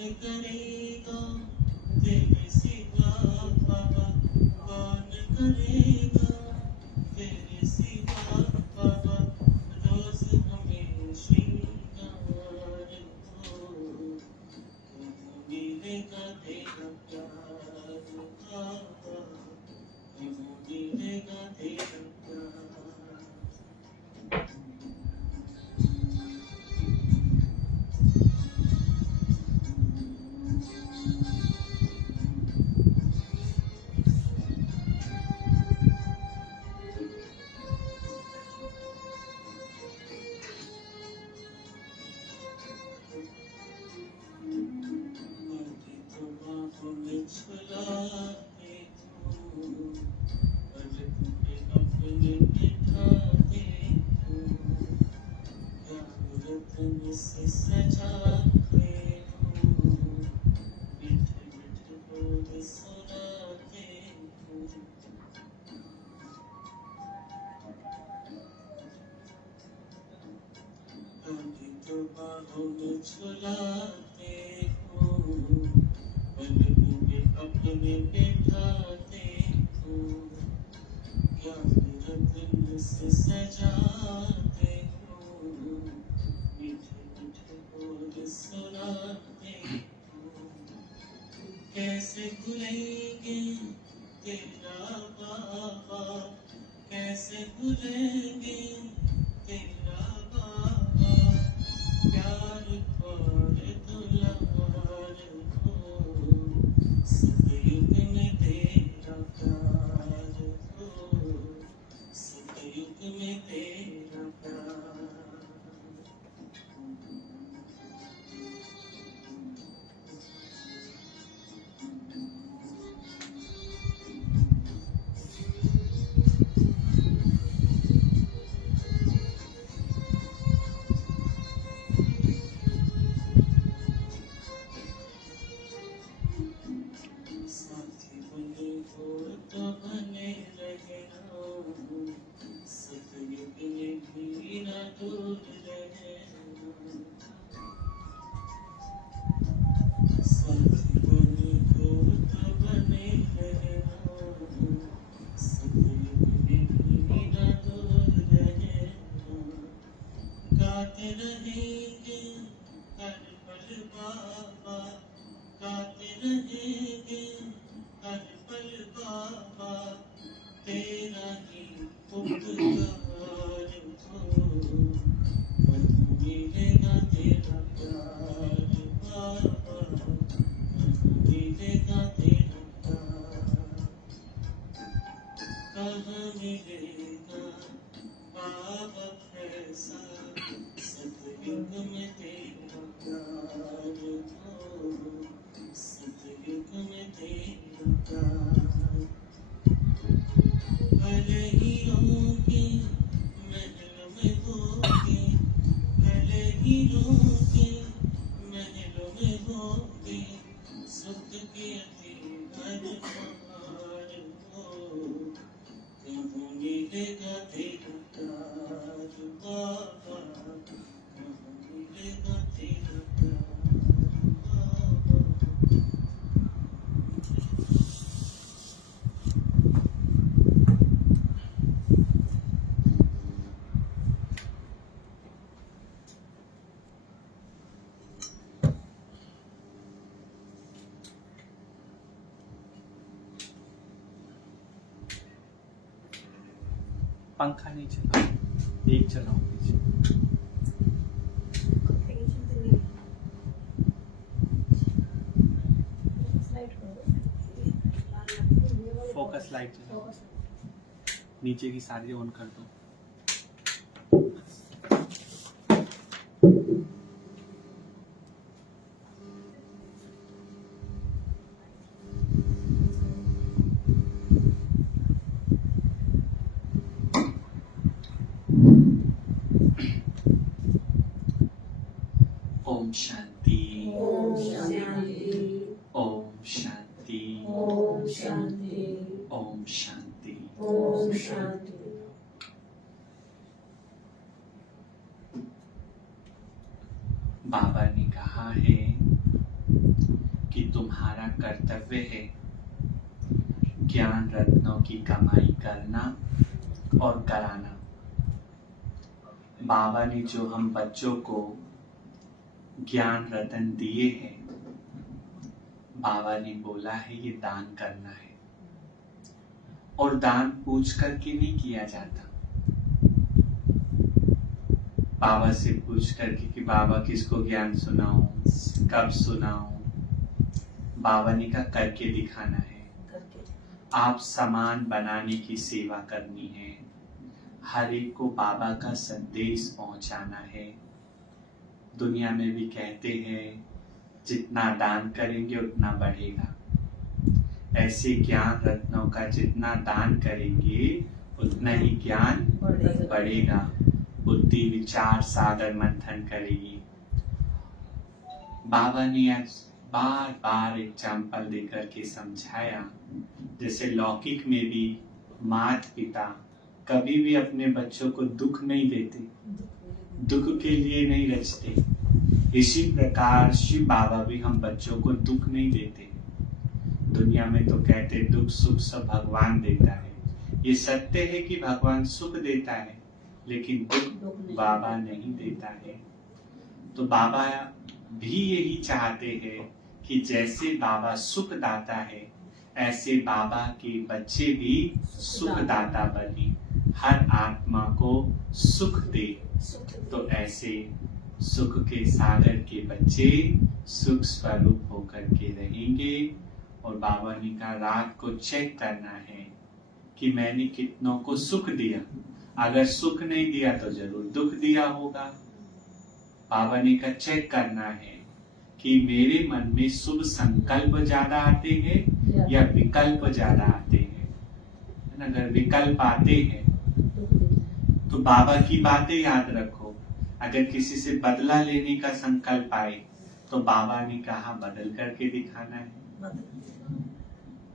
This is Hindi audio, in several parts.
करेगा तेरे सिवा बाबा, कौन करेगा तेरे सिवा बाबा, रोज हमें श्रृंगार हो, कब मिलेगा तेरा प्यार बाबा, कब मिलेगा तेरा प्यार। छुलाते हो, पलक पे अपने बिठाते हो, प्यार रत्न से सजाते हो, मीठे मीठे बोल सुनाते हो। कभी तो बाहों में झुलाते हो, पलक में अपने बिठाते हो, प्यार रत्न से सजाते हो, मीठे मीठे बोल सुनाते हो। कैसे भूलेंगे तेरा बाबा, कैसे भूलेंगे तेरा बाबा, प्यार और दुलार हो, सतयुग में तेरा प्यार हो, सतयुग में तेरा प्यार। साथी बने हो तो बने रहना, सतयुग में भी ना दूर रहना। साथी बने हो तो बने रहना, सतयुग में भी ना दूर रहना। गाते रहेंगे हर पल बाबा, गाते रहेंगे हर पल बाबा, तेरा ही उपकार हो, कब मिलेगा तेरा प्यार बाबा, कब मिलेगा तेरा प्यार। कहाँ मिलेगा बाबा ऐसा, सतयुग में तेरा प्यार हो, सतयुग में तेरा प्यार। भले ही होंगे महल में होंगे, भले ही होंगे महलों में होंगे, सुख के भरमार हो, कब मिलेगा तेरा प्यार बाबा, कब मिलेगा तेरा प्यार बाबा। पंखा नहीं चला, एक चलाओ पीछे। फोकस लाइट चलाओ, नीचे की सारी ऑन कर दो। ओम शांति, ओम शांति, ओम शांति, ओम शांति, ओम शांति। ओम शांति। तुम्हारा कर्तव्य है ज्ञान रत्नों की कमाई करना और कराना। बाबा ने जो हम बच्चों को ज्ञान रत्न दिए हैं, बाबा ने बोला है ये दान करना है, और दान पूछ करके नहीं किया जाता। बाबा से पूछ करके कि बाबा किसको ज्ञान सुनाऊं, कब सुनाऊं, बाबा ने कहा करके दिखाना है। आप सामान बनाने की सेवा करनी है, हर एक को बाबा का संदेश पहुंचाना है। दुनिया में भी कहते हैं जितना दान करेंगे उतना बढ़ेगा। ऐसे ज्ञान रत्नों का जितना दान करेंगे उतना ही ज्ञान बढ़ेगा, बुद्धि विचार सागर मंथन करेगी। बाबा ने आज बार बार एग्जाम्पल देकर के समझाया, जैसे लौकिक में भी माता पिता कभी भी अपने बच्चों को दुख नहीं देते, दुख के लिए नहीं रचते। इसी प्रकार शिव बाबा भी हम बच्चों को दुख नहीं देते। दुनिया में तो कहते दुख सुख सब भगवान देता है। ये सत्य है कि भगवान सुख देता है, लेकिन दुख बाबा नहीं देता है। तो बाबा भी यही चाहते हैं कि जैसे बाबा सुख दाता है, ऐसे बाबा के बच्चे भी सुख दाता बने, हर आत्मा को सुख दे। तो ऐसे सुख के सागर के बच्चे सुख स्वरूप होकर के रहेंगे। और बाबा ने कहा रात को चेक करना है कि मैंने कितनों को सुख दिया। अगर सुख नहीं दिया तो जरूर दुख दिया होगा। बाबा ने कहा चेक करना है कि मेरे मन में शुभ संकल्प ज्यादा आते हैं या विकल्प ज्यादा आते हैं। अगर विकल्प आते हैं तो बाबा की बातें याद रखो। अगर किसी से बदला लेने का संकल्प आए तो बाबा ने कहा बदल करके दिखाना है।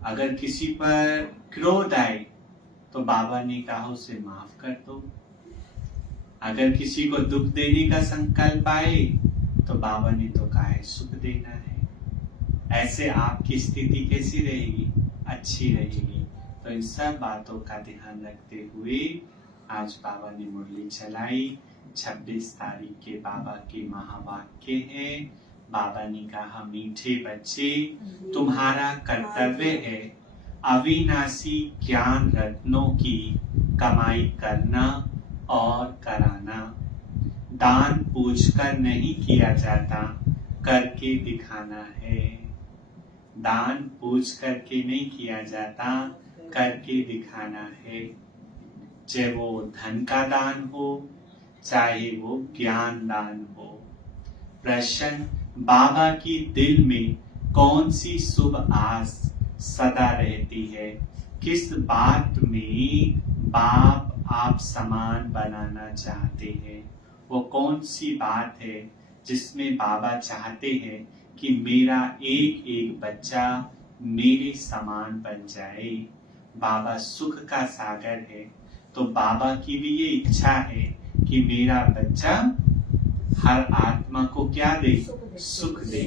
अगर किसी पर क्रोध आए तो बाबा ने कहा उसे माफ कर दो। अगर किसी को दुख देने का संकल्प आए तो बाबा ने तो कहा है सुख देना है। ऐसे आपकी स्थिति कैसी रहेगी? अच्छी रहेगी। तो इन सब बातों का ध्यान रखते हुए आज बाबा ने मुरली चलाई। 26 तारीख के बाबा के महावाक्य है। बाबा ने कहा मीठे बच्चे, तुम्हारा कर्तव्य है अविनाशी ज्ञान रत्नों की कमाई करना और कराना। दान पूछकर नहीं किया जाता, करके दिखाना है। दान पूछ करके नहीं किया जाता, करके दिखाना है। चाहे वो धन का दान हो, चाहे वो ज्ञान दान हो। प्रश्न, बाबा की दिल में कौन सी शुभ आस सदा रहती है? किस बात में बाप आप समान बनाना चाहते हैं? वो कौन सी बात है जिसमें बाबा चाहते हैं कि मेरा एक एक बच्चा मेरे समान बन जाए? बाबा सुख का सागर है, तो बाबा की भी ये इच्छा है कि मेरा बच्चा हर आत्मा को क्या दे? सुख दे।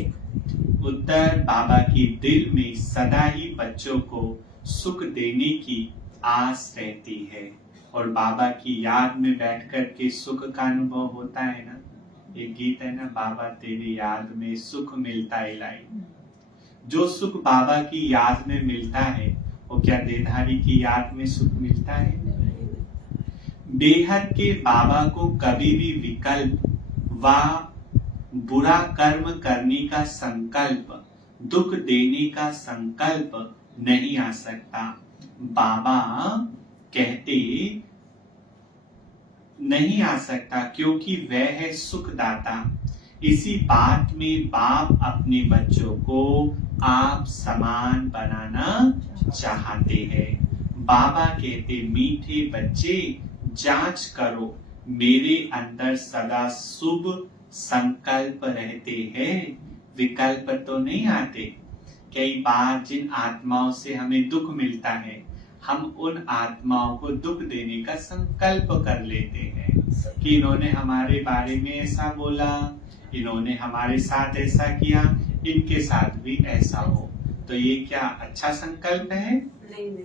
उत्तर, बाबा की दिल में सदा ही बच्चों को सुख देने की आस रहती है। और बाबा की याद में बैठ कर के सुख का अनुभव होता है ना। एक गीत है ना, बाबा तेरी याद में सुख मिलता इलाई। जो सुख बाबा की याद में मिलता है वो क्या देहधारी की याद में सुख मिलता है? बेहद के बाबा को कभी भी विकल्प व बुरा कर्म करने का संकल्प, दुख देने का संकल्प नहीं आ सकता। बाबा कहते नहीं आ सकता क्योंकि वह है सुखदाता। इसी बात में बाप अपने बच्चों को आप समान बनाना चाहते हैं। बाबा कहते मीठे बच्चे, जांच करो मेरे अंदर सदा शुभ संकल्प रहते हैं, विकल्प तो नहीं आते। कई बार जिन आत्माओं से हमें दुख मिलता है, हम उन आत्माओं को दुख देने का संकल्प कर लेते हैं कि इन्होंने हमारे बारे में ऐसा बोला, इन्होंने हमारे साथ ऐसा किया, इनके साथ भी ऐसा हो। तो ये क्या अच्छा संकल्प है? नहीं नहीं।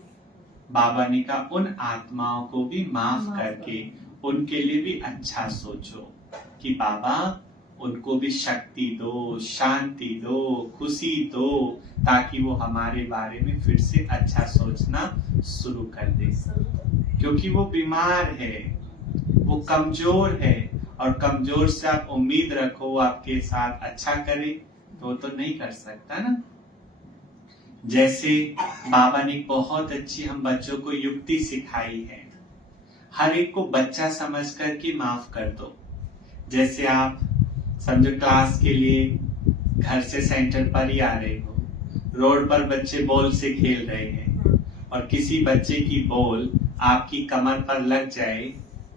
बाबा ने कहा उन आत्माओं को भी माफ करके उनके लिए भी अच्छा सोचो कि बाबा उनको भी शक्ति दो, शांति दो, खुशी दो, ताकि वो हमारे बारे में फिर से अच्छा सोचना शुरू कर दे। क्योंकि वो बीमार है, वो कमजोर है, और कमजोर से आप उम्मीद रखो वो आपके साथ अच्छा करे तो वो तो नहीं कर सकता ना। जैसे बाबा ने बहुत अच्छी हम बच्चों को युक्ति सिखाई है, हर एक को बच्चा समझ कर के माफ कर दो। जैसे आप समझो क्लास के लिए घर से सेंटर पर ही आ रहे हो, रोड पर बच्चे बॉल से खेल रहे हैं और किसी बच्चे की बॉल आपकी कमर पर लग जाए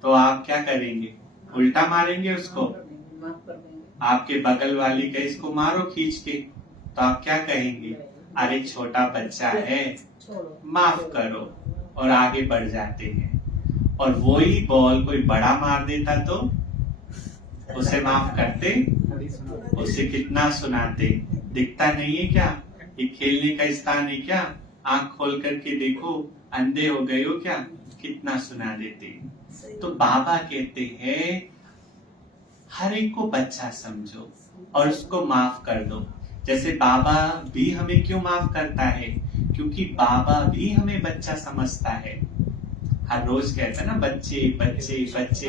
तो आप क्या करेंगे? उल्टा मारेंगे उसको? आपके बगल वाली का इसको मारो खींच के, तो आप क्या कहेंगे? अरे छोटा बच्चा है, माफ करो, और आगे बढ़ जाते हैं। और वही बॉल कोई बड़ा मार देता तो उसे माफ करते? उसे कितना सुनाते? दिखता नहीं है क्या? ये खेलने का स्थान है क्या? आंख खोल करके देखो, अंधे हो गए हो क्या? कितना सुना देते। तो बाबा कहते हैं हर एक को बच्चा समझो और उसको माफ कर दो। जैसे बाबा भी हमें क्यों माफ करता है? क्योंकि बाबा भी हमें बच्चा समझता है। हर रोज कहता है ना बच्चे बच्चे बच्चे,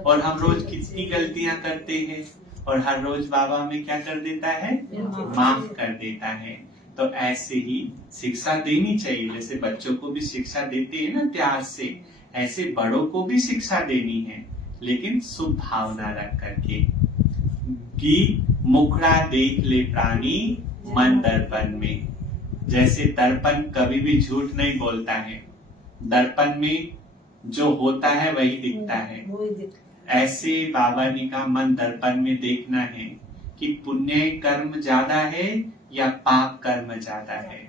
और हम रोज कितनी गलतियां करते हैं, और हर रोज बाबा हमें क्या कर देता है? माफ कर देता है। तो ऐसे ही शिक्षा देनी चाहिए। जैसे बच्चों को भी शिक्षा देते हैं ना प्यार से, ऐसे बड़ों को भी शिक्षा देनी है, लेकिन शुभ भावना रख करके। कि मुखड़ा देख ले प्राणी मन दर्पण में। जैसे दर्पण कभी भी झूठ नहीं बोलता है, दर्पण में जो होता है वही दिखता है। ऐसे बाबा ने कहा मन दर्पण में देखना है कि पुण्य कर्म ज्यादा है या पाप कर्म ज्यादा है।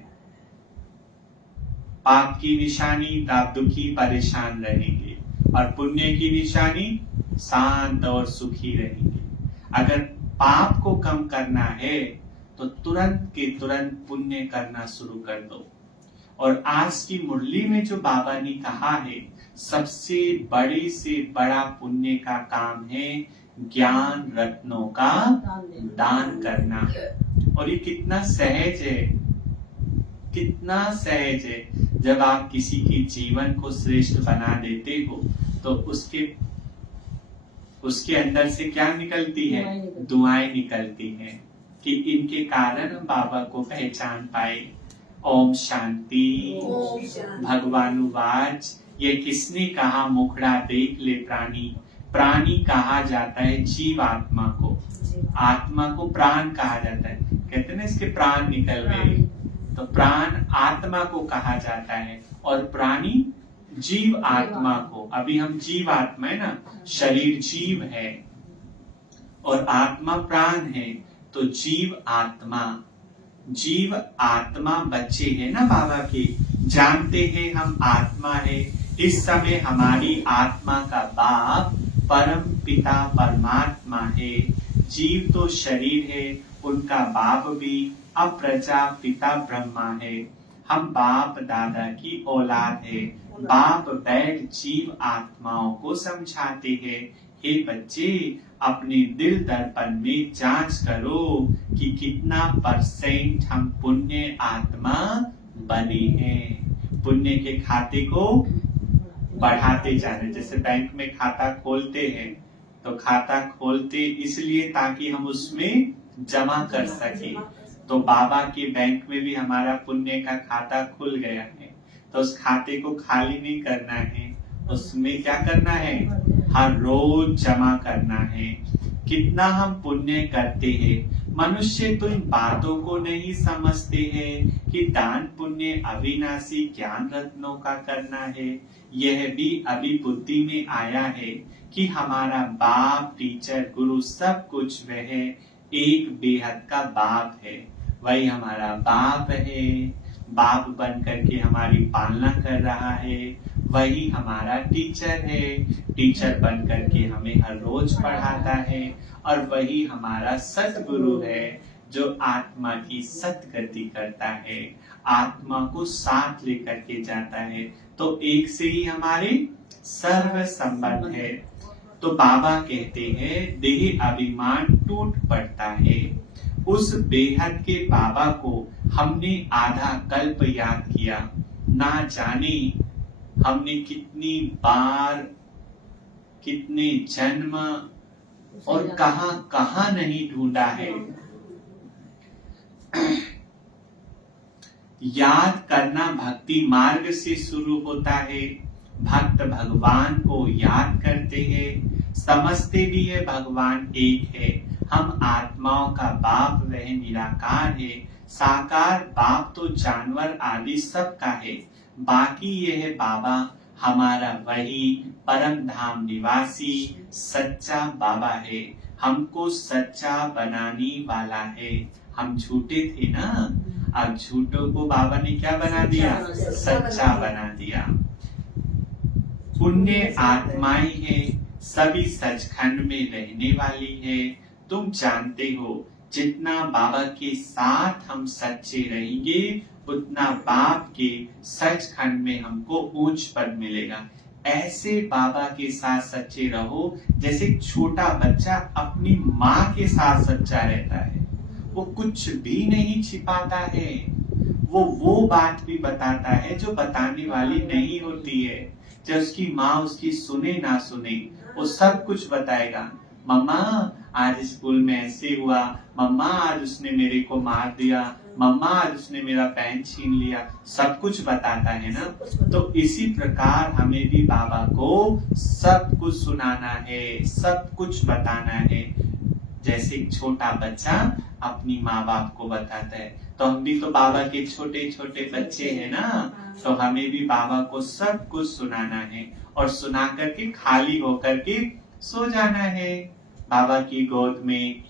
पाप की निशानी तो आप दुखी परेशान रहेंगे, और पुण्य की निशानी शांत और सुखी रहेंगे। अगर पाप को कम करना है तो तुरंत के तुरंत पुण्य करना शुरू कर दो। और आज की मुरली में जो बाबा ने कहा है, सबसे बड़े से बड़ा पुण्य का काम है ज्ञान रत्नों का दान करना। और ये कितना सहज है, कितना सहज है। जब आप किसी के जीवन को श्रेष्ठ बना देते हो तो उसके अंदर से क्या निकलती है? दुआएं निकलती हैं कि इनके कारण हम बाबा को पहचान पाए। ओम शांति। भगवानुवाच, ये किसने कहा मुखड़ा देख ले प्राणी? प्राणी कहा जाता है जीव आत्मा को। आत्मा को प्राण कहा जाता है। कहते ना इसके प्राण निकल गए, तो प्राण आत्मा को कहा जाता है, और प्राणी जीव आत्मा को। अभी हम जीव आत्मा है ना, शरीर जीव है और आत्मा प्राण है। तो जीव आत्मा बच्चे हैं ना बाबा के, जानते हैं हम आत्मा है। इस समय हमारी आत्मा का बाप परम पिता परमात्मा है। जीव तो शरीर है, उनका बाप भी अप्रजा पिता ब्रह्मा है। हम बाप दादा की औलाद है। बाप बैठ जीव आत्माओं को समझाते हैं, हे बच्चे अपने दिल दर्पण में जांच करो कि कितना % हम पुण्य आत्मा बने हैं। पुण्य के खाते को बढ़ाते जाने। जैसे बैंक में खाता खोलते हैं तो खाता खोलते इसलिए ताकि हम उसमें जमा कर सके। तो बाबा के बैंक में भी हमारा पुण्य का खाता खुल गया है, तो उस खाते को खाली नहीं करना है, उसमें क्या करना है? हर रोज जमा करना है। कितना हम पुण्य करते हैं। मनुष्य तो इन बातों को नहीं समझते हैं कि दान पुण्य अविनाशी ज्ञान रत्नों का करना है। यह भी अभी बुद्धि में आया है कि हमारा बाप टीचर गुरु सब कुछ वह एक बेहद का बाप है। वही हमारा बाप है, बाप बन करके हमारी पालना कर रहा है। वही हमारा टीचर है, टीचर बन करके हमें हर रोज पढ़ाता है। और वही हमारा सतगुरु है, जो आत्मा की सतगति करता है, आत्मा को साथ लेकर के जाता है, तो एक से ही हमारे सर्व संबंध है। तो बाबा कहते हैं देह अभिमान टूट पड़ता है। उस बेहद के बाबा को हमने आधा कल्प याद किया, ना जाने हमने कितनी बार, कितने जन्म और कहां कहां नहीं ढूंढा है। याद करना भक्ति मार्ग से शुरू होता है। भक्त भगवान को याद करते हैं, समझते भी है भगवान एक है। हम आत्माओं का बाप वह निराकार है। साकार बाप तो जानवर आदि सब का है, बाकी यह है बाबा हमारा वही परम धाम निवासी सच्चा बाबा है। हमको सच्चा बनाने वाला है। हम झूठे थे ना, अब झूठों को बाबा ने क्या बना दिया? सच्चा बना दिया। पुण्य आत्माएं हैं, सभी सचखंड में रहने वाली है। तुम जानते हो जितना बाबा के साथ हम सच्चे रहेंगे, उतना बाप के सचखंड में हमको ऊंच पद मिलेगा। ऐसे बाबा के साथ सच्चे रहो जैसे छोटा बच्चा अपनी माँ के साथ सच्चा रहता है। वो कुछ भी नहीं छिपाता है, वो बात भी बताता है जो बताने वाली नहीं होती है। जब उसकी माँ उसकी सुने ना सुने, वो सब कुछ बताएगा। मम्मा आज स्कूल में ऐसे हुआ, मम्मा आज उसने मेरे को मार दिया, मम्मा आज उसने मेरा पेन छीन लिया, सब कुछ बताता है ना। तो इसी प्रकार हमें भी बाबा को सब कुछ सुनाना है, सब कुछ बताना है। जैसे एक छोटा बच्चा अपनी माँ बाप को बताता है, तो हम भी तो बाबा के छोटे छोटे बच्चे हैं ना, तो हमें भी बाबा को सब कुछ सुनाना है और सुना करके खाली होकर के सो जाना है बाबा की गोद में।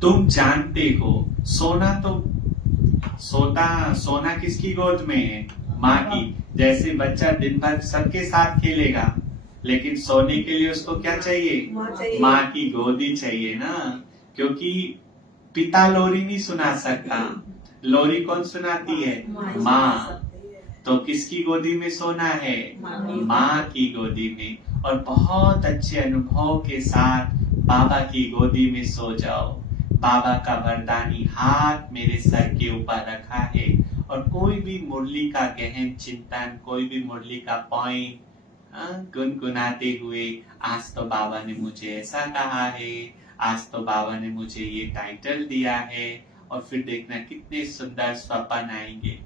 तुम जानते हो सोना किसकी गोद में है? माँ की। जैसे बच्चा दिन भर सबके साथ खेलेगा, लेकिन सोने के लिए उसको क्या चाहिए? माँ की गोदी चाहिए ना, क्योंकि पिता लोरी नहीं सुना सकता। लोरी कौन सुनाती है? माँ। तो किसकी गोदी में सोना है? माँ की गोदी में। और बहुत अच्छे अनुभव के साथ बाबा की गोदी में सो जाओ। बाबा का वरदानी हाथ मेरे सर के ऊपर रखा है, और कोई भी मुरली का गहन चिंतन, कोई भी मुरली का पॉइंट गुनगुनाते हुए, आज तो बाबा ने मुझे ऐसा कहा है, आज तो बाबा ने मुझे ये टाइटल दिया है, और फिर देखना कितने सुंदर स्वप्न आएंगे,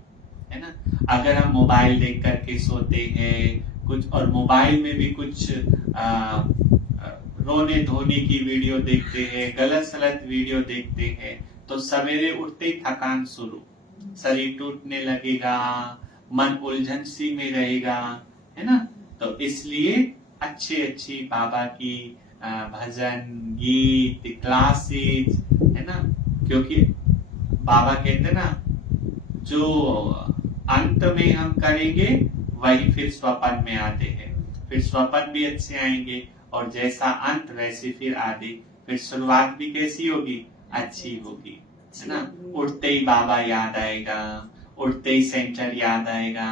है ना। अगर हम मोबाइल देख करके सोते हैं कुछ, और मोबाइल में भी कुछ रोने धोने की वीडियो देखते हैं, गलत सलत वीडियो देखते हैं, तो सवेरे उठते ही थकान शुरू, शरीर टूटने लगेगा, मन उलझन सी में रहेगा, है ना। तो इसलिए अच्छी बाबा की भजन गीत क्लासेस, है ना, क्योंकि बाबा कहते ना जो अंत में हम करेंगे वही फिर स्वप्न में आते हैं। फिर स्वप्न भी अच्छे आएंगे, और जैसा अंत वैसे फिर आदि, फिर शुरुआत भी कैसी होगी? अच्छी होगी, है ना। उठते ही बाबा याद आएगा, उठते ही सेंटर याद आएगा,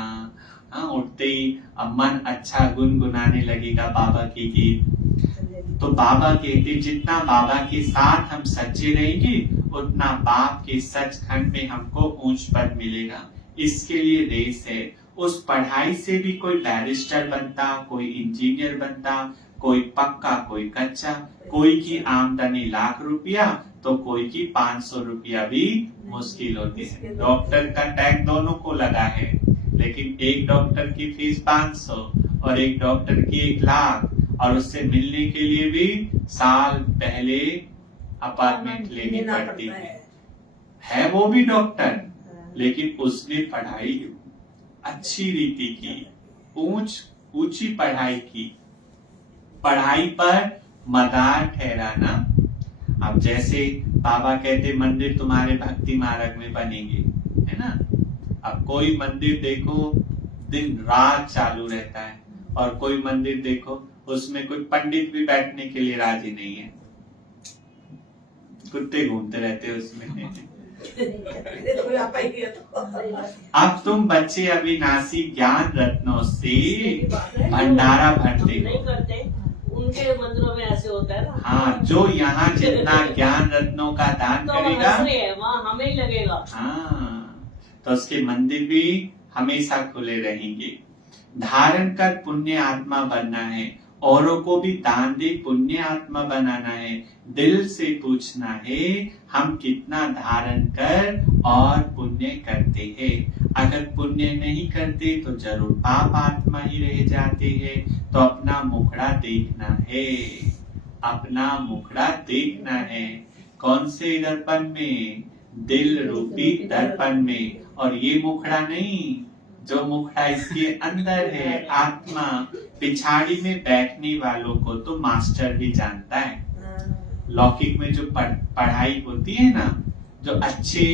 उठते ही मन अच्छा गुनगुनाने लगेगा बाबा की गीत। तो बाबा कहते जितना बाबा के साथ हम सच्चे रहेंगे, उतना बाप के सचखंड में हमको ऊंच पद मिलेगा। इसके लिए रेस है। उस पढ़ाई से भी कोई बैरिस्टर बनता, कोई इंजीनियर बनता, कोई पक्का कोई कच्चा। कोई की आमदनी ₹1,00,000 तो कोई की 500 रुपया भी मुश्किल होती है। डॉक्टर का टैग दोनों को लगा है, लेकिन एक डॉक्टर की फीस 500 और एक डॉक्टर की 1,00,000, और उससे मिलने के लिए भी साल पहले अपार्टमेंट लेनी पड़ती है वो भी डॉक्टर, लेकिन उसने पढ़ाई अच्छी रीति की, ऊंची पढ़ाई की, पढ़ाई पर मदार ठहराना। अब जैसे बाबा कहते मंदिर तुम्हारे भक्ति मार्ग में बनेंगे, है ना। अब कोई मंदिर देखो दिन रात चालू रहता है, और कोई मंदिर देखो उसमें कोई पंडित भी बैठने के लिए राजी नहीं है। कुत्ते घूमते रहते हैं उसमें। कोई आप ही है तो अब तुम बच्चे अविनाशी ज्ञान रत्नों से भंडारा भरते नहीं हो। करते, उनके मंदिरों में ऐसे होता है ना। हाँ, जो यहाँ जितना ज्ञान रत्नों का दान तो करेगा, हंस रहे हैं, वहाँ हमें ही लगेगा। हाँ, तो उसके मंदिर भी हमेशा खुले रहेंगे। धारण कर पुण्य आत्मा बनना है, औरों को भी दान दे पुण्य आत्मा बनाना है। दिल से पूछना है हम कितना धारण कर और पुण्य करते हैं। अगर पुण्य नहीं करते तो जरूर पाप आत्मा ही रह जाते हैं। तो अपना मुखड़ा देखना है, अपना मुखड़ा देखना है। कौन से दर्पण में? दिल रूपी दर्पण में। और ये मुखड़ा नहीं, जो मुखड़ा इसके अंदर है, आत्मा। पिछाड़ी में बैठने वालों को तो मास्टर भी जानता है। लौकिक में जो पढ़ाई होती है ना, जो अच्छे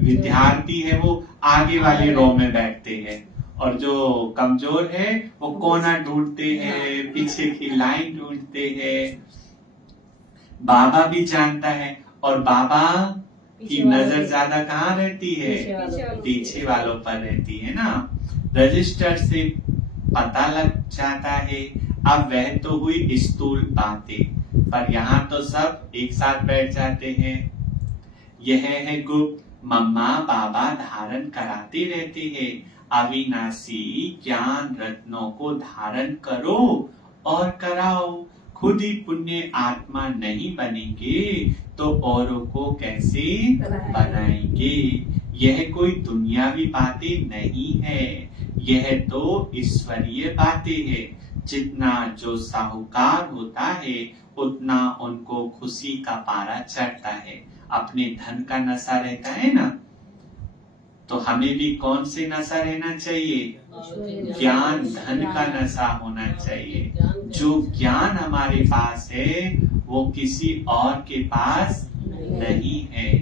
विद्यार्थी है वो आगे वाले रो में बैठते हैं, और जो कमजोर है वो कोना ढूंढते हैं, पीछे की लाइन ढूंढते हैं। बाबा भी जानता है, और बाबा की नजर ज्यादा कहाँ रहती है? पीछे वालों पर रहती है ना। रजिस्टर से पता लग जाता है। अब वह तो हुई स्थूल बातें, पर यहाँ तो सब एक साथ बैठ जाते हैं। यह है गुप्त, मम्मा बाबा धारण कराते रहते हैं। अविनाशी ज्ञान रत्नों को धारण करो और कराओ। खुद ही पुण्य आत्मा नहीं बनेंगे तो औरों को कैसे बनाएंगे? यह कोई दुनियावी बातें नहीं है, यह तो ईश्वरीय बातें है। जितना जो साहूकार होता है उतना उनको खुशी का पारा चढ़ता है। अपने धन का नशा रहता है ना, तो हमें भी कौन से नशा रहना चाहिए? ज्ञान धन का नशा होना चाहिए। जो ज्ञान हमारे पास है वो किसी और के पास नहीं है।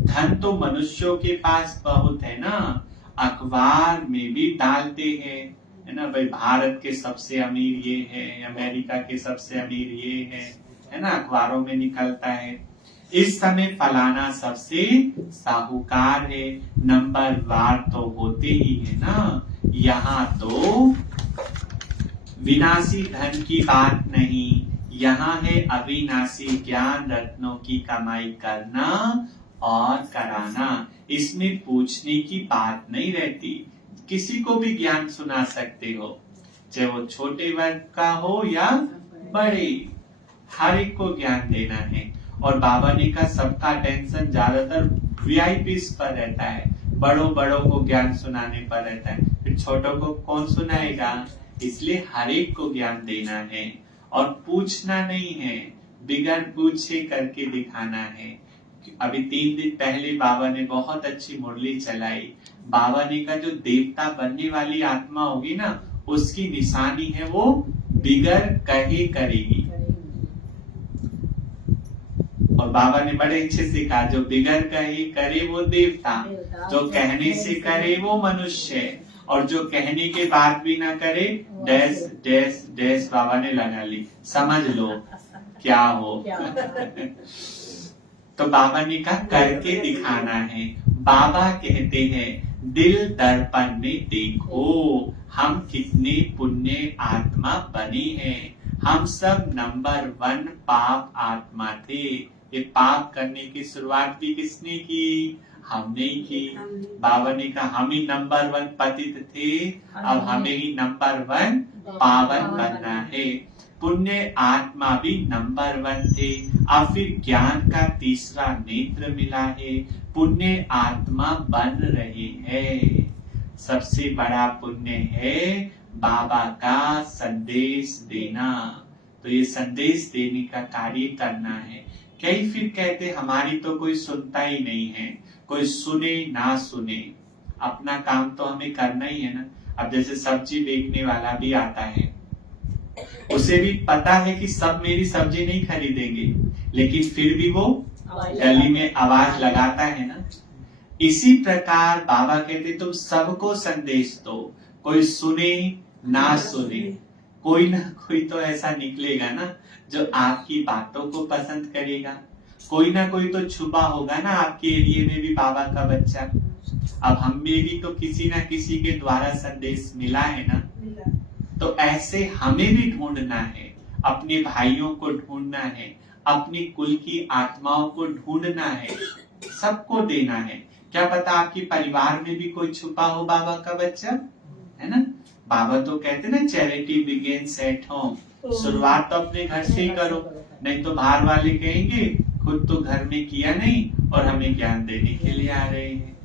धन तो मनुष्यों के पास बहुत है ना, अखबार में भी डालते हैं, है ना भाई, भारत के सबसे अमीर ये है, अमेरिका के सबसे अमीर ये है ना, अखबारों में निकलता है। इस समय फलाना सबसे साहूकार है, नंबर वार तो होते ही है ना। यहाँ तो विनाशी धन की बात नहीं, यहाँ है अविनाशी ज्ञान रत्नों की कमाई करना और कराना। इसमें पूछने की बात नहीं रहती। किसी को भी ज्ञान सुना सकते हो, चाहे वो छोटे वर्ग का हो या बड़े, हर एक को ज्ञान देना है। और बाबा ने कहा सबका टेंशन ज्यादातर वीआईपीस पर रहता है, बड़ों को ज्ञान सुनाने पर रहता है, फिर छोटों को कौन सुनाएगा? इसलिए हर एक को ज्ञान देना है और पूछना नहीं है, बिगड़ पूछे करके दिखाना है। अभी 3 दिन पहले बाबा ने बहुत अच्छी मुरली चलाई। बाबा ने कहा जो देवता बनने वाली आत्मा होगी ना, उसकी निशानी है वो बिगड़ कहे करेगी। और बाबा ने बड़े अच्छे से कहा जो बिगड़ कहे करे वो देवता, जो कहने से करे वो मनुष्य, और जो कहने के बाद भी ना करे डैश डैश डैश बाबा ने लगा ली, समझ लो क्या हो। तो बाबा ने कहा करके दिखाना है। बाबा कहते हैं दिल दर्पण में देखो हम कितने पुण्य आत्मा बने हैं। हम सब नंबर 1 पाप आत्मा थे। ये पाप करने की शुरुआत भी किसने की? हमने ही की। बाबा ने कहा हम ही नंबर 1 पतित थे, अब हमें ही नंबर 1 पावन बनना है। पुण्य आत्मा भी नंबर 1 थे, अब फिर ज्ञान का तीसरा नेत्र मिला है, पुण्य आत्मा बन रहे हैं। सबसे बड़ा पुण्य है बाबा का संदेश देना। तो ये संदेश देने का कार्य करना है। कई फिर कहते हमारी तो कोई सुनता ही नहीं है, कोई सुने ना सुने, अपना काम तो हमें करना ही है ना। अब जैसे सब्जी बेचने वाला भी आता है, उसे भी पता है कि सब मेरी सब्जी नहीं खरीदेंगे, लेकिन फिर भी वो गली में आवाज लगाता है ना। इसी प्रकार बाबा कहते तुम सबको संदेश दो, कोई सुने ना सुने, कोई ना कोई तो ऐसा निकलेगा ना जो आपकी बातों को पसंद करेगा। कोई ना कोई तो छुपा होगा ना आपके एरिया में भी बाबा का बच्चा। अब हमें भी तो किसी ना किसी के द्वारा संदेश मिला है ना, तो ऐसे हमें भी ढूंढना है, अपने भाइयों को ढूंढना है, अपनी कुल की आत्माओं को ढूंढना है, सबको देना है। क्या पता आपके परिवार में भी कोई छुपा हो बाबा का बच्चा, है ना। बाबा तो कहते ना चैरिटी बिगिंस एट होम, शुरुआत तो अपने घर से ही करो, नहीं तो बाहर वाले कहेंगे खुद तो घर में किया नहीं और हमें ज्ञान देने के लिए आ रहे हैं।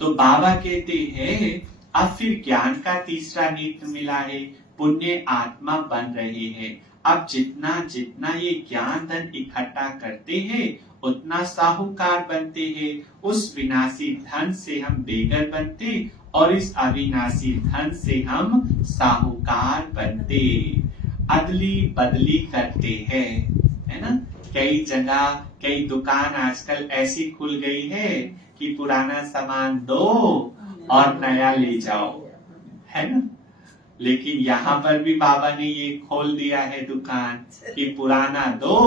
तो बाबा कहते हैं अब फिर ज्ञान का तीसरा नेत्र मिला है, पुण्य आत्मा बन रहे हैं। अब जितना जितना ये ज्ञान धन इकट्ठा करते हैं उतना साहूकार बनते हैं। उस विनाशी धन से हम बेगर बनते और इस अविनाशी धन से हम साहूकार बनते, अदली बदली करते हैं, है ना। कई जगह कई दुकान आजकल ऐसी खुल गई है कि पुराना सामान दो और नया ले जाओ, है ना। लेकिन यहाँ पर भी बाबा ने ये खोल दिया है दुकान कि पुराना दो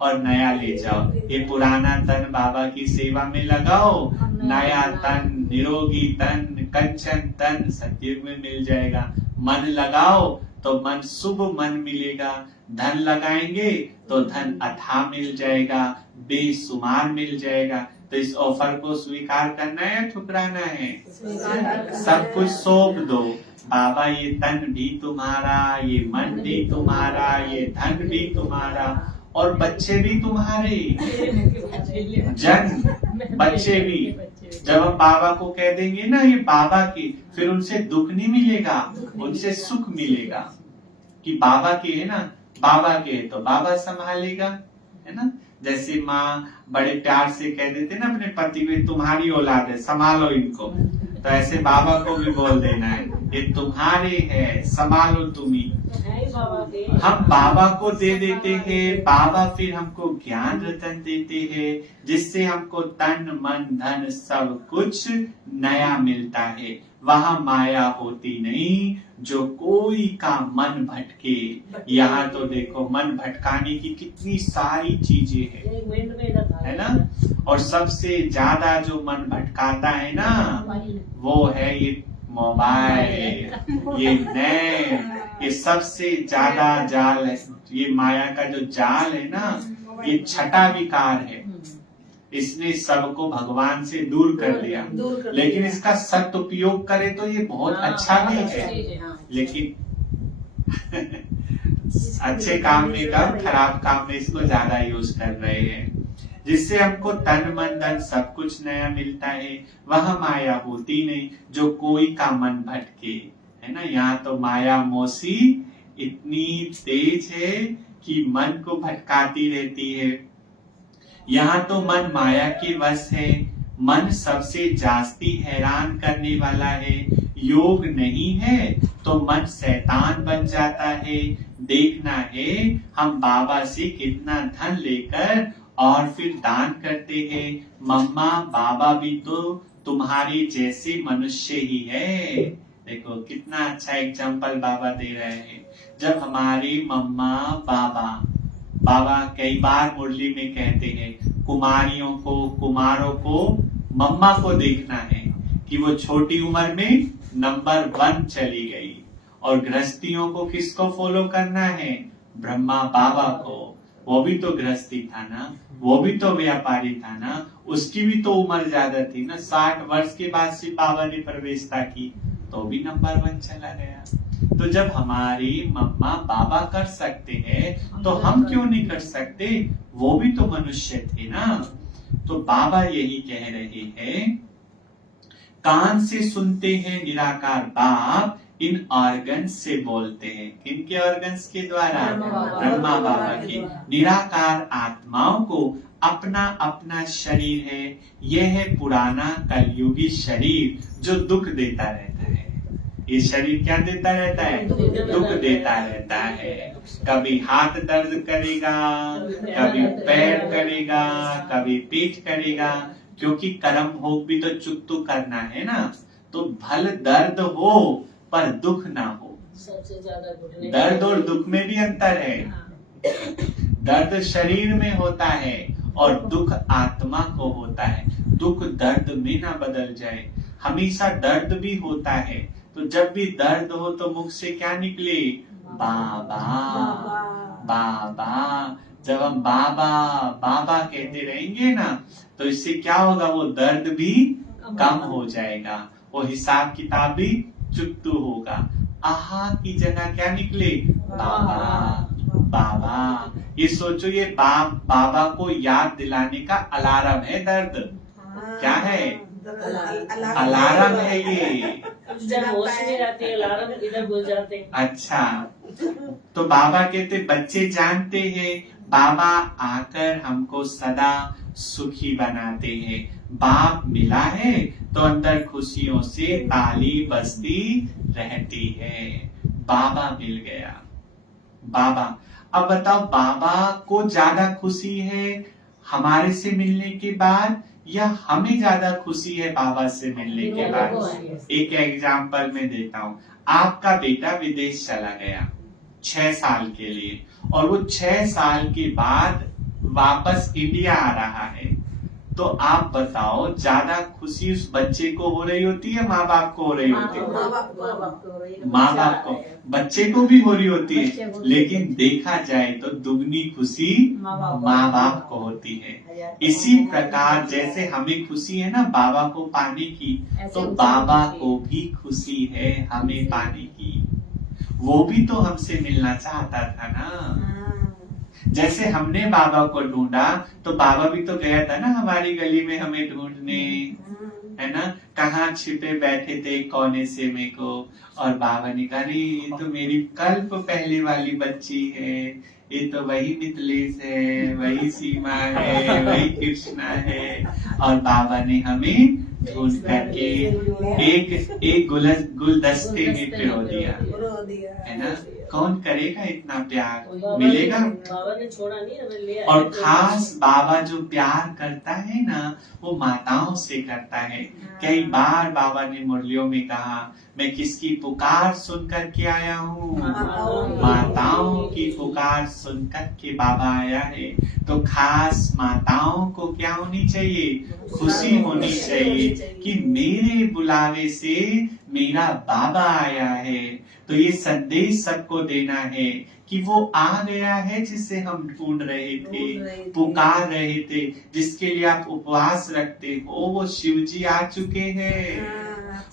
और नया ले जाओ। ये पुराना तन बाबा की सेवा में लगाओ, नया तन निरोगी तन कंचन तन सतयुग में मिल जाएगा। मन लगाओ तो मन शुभ मन मिलेगा, धन लगाएंगे तो धन अथाह मिल जाएगा, बेशुमार मिल जाएगा। तो इस ऑफर को स्वीकार करना है या ठुकराना है? सब कुछ सौंप दो। बाबा ये तन भी तुम्हारा, ये मन भी तुम्हारा, ये धन भी तुम्हारा और बच्चे भी तुम्हारे, जन बच्चे भी। जब हम बाबा को कह देंगे ना ये बाबा की, फिर उनसे दुख नहीं मिलेगा, उनसे सुख मिलेगा कि बाबा के है ना, बाबा के तो बाबा संभालेगा, है ना। जैसे माँ बड़े प्यार से कह देते ना अपने पति को तुम्हारी औलाद है संभालो इनको, तो ऐसे बाबा को भी बोल देना है ये तुम्हारे है संभालो तुम ही। हम बाबा को दे देते हैं, बाबा फिर हमको ज्ञान रतन देते हैं जिससे हमको तन मन धन सब कुछ नया मिलता है। वहाँ माया होती नहीं जो कोई का मन भटके। यहाँ तो देखो मन भटकाने की कितनी सारी चीजें हैं, है ना। और सबसे ज्यादा जो मन भटकाता है ना वो है ये मोबाइल, ये नेट, ये सबसे ज्यादा जाल है। ये माया का जो जाल है ना ये छठा विकार है, इसने सबको भगवान से दूर कर दिया। लेकिन इसका सदुपयोग करे तो ये बहुत अच्छा भी है, लेकिन अच्छे काम में कम, खराब काम में इसको ज्यादा यूज कर रहे हैं, जिससे हमको तन मन धन सब कुछ नया मिलता है। वह माया होती नहीं जो कोई का मन भटके, है ना। यहाँ तो माया मौसी इतनी तेज है कि मन को भटकाती रहती है। यहाँ तो मन माया के वश है, मन सबसे जास्ती हैरान करने वाला है। योग नहीं है तो मन शैतान बन जाता है। देखना है हम बाबा से कितना धन लेकर और फिर दान करते हैं। मम्मा बाबा भी तो तुम्हारे जैसे मनुष्य ही है। देखो कितना अच्छा एग्जाम्पल बाबा दे रहे हैं। जब हमारी मम्मा बाबा कई बार मुरली में कहते हैं कुमारियों को कुमारों को मम्मा को देखना है कि वो छोटी उम्र में नंबर 1 चली गई, और गृहस्थियों को किसको फॉलो करना है? ब्रह्मा बाबा को। वो भी तो गृहस्थी था ना, वो भी तो व्यापारी था ना, उसकी भी तो उम्र ज्यादा थी ना। 60 वर्ष के बाद से बाबा ने प्रवेशता की तो भी नंबर 1 चला गया। तो जब हमारी मम्मा बाबा कर सकते हैं तो हम क्यों नहीं कर सकते? वो भी तो मनुष्य थे ना। तो बाबा यही कह रहे हैं, कान से सुनते हैं निराकार बाप, इन ऑर्गन से बोलते हैं। किनके ऑर्गन्स के द्वारा? ब्रह्मा बाबा के। निराकार आत्माओं को अपना अपना शरीर है। यह है पुराना कलयुगी शरीर जो दुख देता रहता है। ये शरीर क्या देता रहता है? दुख देता रहता है। कभी हाथ दर्द करेगा, कभी पैर करेगा, कभी पीठ करेगा, क्योंकि कर्म भोग भी तो चुकतू करना है ना। तो भल दर्द हो पर दुख ना हो। सबसे ज्यादा दर्द और दुख में भी अंतर है। दर्द शरीर में होता है और दुख आत्मा को होता है। दुख दर्द में ना बदल जाए, हमेशा दर्द भी होता है। तो जब भी दर्द हो तो मुख से क्या निकले? बाबा बाबा। जब हम बाबा बाबा कहते रहेंगे ना, तो इससे क्या होगा? वो दर्द भी कम हो जाएगा, वो हिसाब किताब भी चुकतू होगा। आहा की जगह क्या निकले? बाबा बाबा। ये सोचो, ये बाबा को याद दिलाने का अलार्म है दर्द। क्या है? अलार्म है ये। जब होश में रहती है अलार्म इधर भूल जाते हैं। अच्छा, तो बाबा कहते बच्चे जानते हैं बाबा आकर हमको सदा सुखी बनाते हैं। बाप मिला है तो अंदर खुशियों से ताली बजती रहती है। बाबा मिल गया। बाबा, अब बताओ, बाबा को ज्यादा खुशी है हमारे से मिलने के बाद या हमें ज्यादा खुशी है बाबा से मिलने के बाद? एक एग्जाम्पल मैं देता हूँ। आपका बेटा विदेश चला गया 6 साल के लिए, और वो 6 साल के बाद वापस इंडिया आ रहा है, तो आप बताओ ज्यादा खुशी उस बच्चे को हो रही होती है माँ बाप को हो रही होती है? माँ बाप को, बच्चे को भी हो रही होती है, लेकिन देखा जाए तो दुगनी खुशी माँ बाप को होती है। इसी प्रकार जैसे हमें खुशी है ना बाबा को पाने की, तो बाबा को भी खुशी है हमें पाने की। वो भी तो हमसे मिलना चाहता था ना। जैसे हमने बाबा को ढूंढा तो बाबा भी तो गया था ना हमारी गली में हमें ढूंढने, है ना? कहाँ छिपे बैठे थे कोने से में को, और बाबा ने कहा ये तो मेरी कल्प पहले वाली बच्ची है, ये तो वही मिथिलेश है, वही सीमा है, वही कृष्णा है। और बाबा ने हमें ढूंढ करके एक गुलदस्ते में पिरो दिया, है ना? कौन करेगा इतना प्यार? मिलेगा? बाबा ने छोड़ा नहीं, हमें लिया। और खास बाबा जो प्यार करता है ना, वो माताओं से करता है। कई बार बाबा ने मुरलियों में कहा, मैं किसकी पुकार सुन कर के आया हूँ? माताओं की पुकार सुनकर के बाबा आया है। तो खास माताओं को क्या होनी चाहिए? खुशी होनी चाहिए कि मेरे बुलावे से मेरा बाबा आया है। तो ये संदेश सबको देना है कि वो आ गया है जिसे हम ढूंढ रहे थे, पुकार रहे थे, जिसके लिए आप उपवास रखते हो, वो शिव जी आ चुके हैं।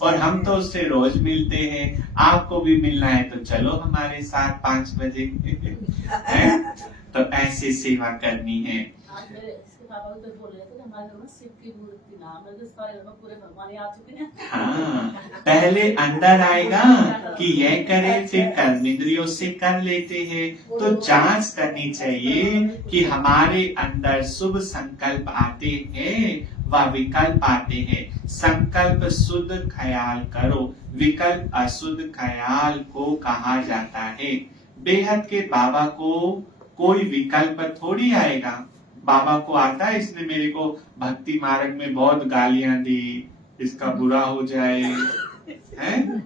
और हम तो उससे रोज मिलते हैं। आपको भी मिलना है तो चलो हमारे साथ 5 बजे तो ऐसे सेवा करनी है। आज मेरे इसके पापा भी तो बोल रहे थे हमारे घर में शिव की मूर्ति नाम है, तो सारे घर में पूरे भगवान आ चुके हैं। हाँ, पहले अंदर आएगा कि यह करे, फिर कर्म इंद्रियों से कर लेते हैं। तो जांच करनी चाहिए कि हमारे अंदर शुभ संकल्प आते हैं व विकल्प आते हैं। संकल्प शुद्ध ख्याल करो, विकल्प अशुद्ध ख्याल को कहा जाता है। बेहद के बाबा को कोई विकल्प थोड़ी आएगा। बाबा को आता है इसने मेरे को भक्ति मार्ग में बहुत गालियां दी, इसका बुरा हो जाए, हैं?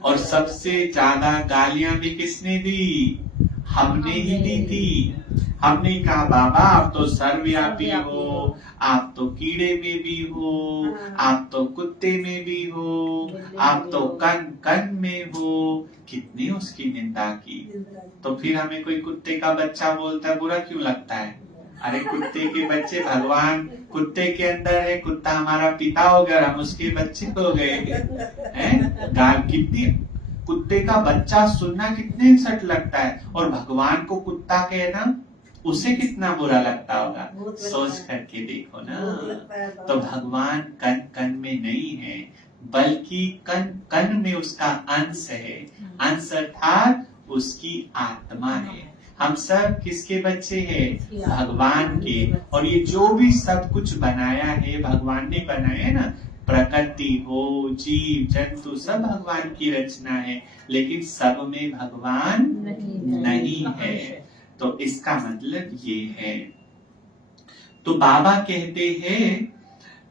और सबसे ज्यादा गालियां भी किसने दी? हमने ही दी थी। हमने कहा बाबा आप तो सर्वव्यापी हो, आप तो कीड़े में भी हो, आप तो कुत्ते में भी हो, आप तो कण कण में हो। कितनी उसकी निंदा की। तो फिर हमें कोई कुत्ते का बच्चा बोलता है, बुरा क्यों लगता है? अरे कुत्ते के बच्चे भगवान कुत्ते के अंदर है, कुत्ता हमारा पिता हो गया, हम उसके बच्चे हो गए हैं। गाल कितनी, कुत्ते का बच्चा सुनना कितने सट लगता है, और भगवान को कुत्ता कहना उसे कितना बुरा लगता होगा। सोच करके देखो ना। तो भगवान कण कण में नहीं है, बल्कि कण कण में उसका अंश है। अंश अर्थात उसकी आत्मा है। हम सब किसके बच्चे हैं? भगवान के। और ये जो भी सब कुछ बनाया है भगवान ने बनाया है ना, प्रकृति हो, जीव जंतु, सब भगवान की रचना है, लेकिन सब में भगवान नहीं है। तो इसका मतलब ये है। तो बाबा कहते हैं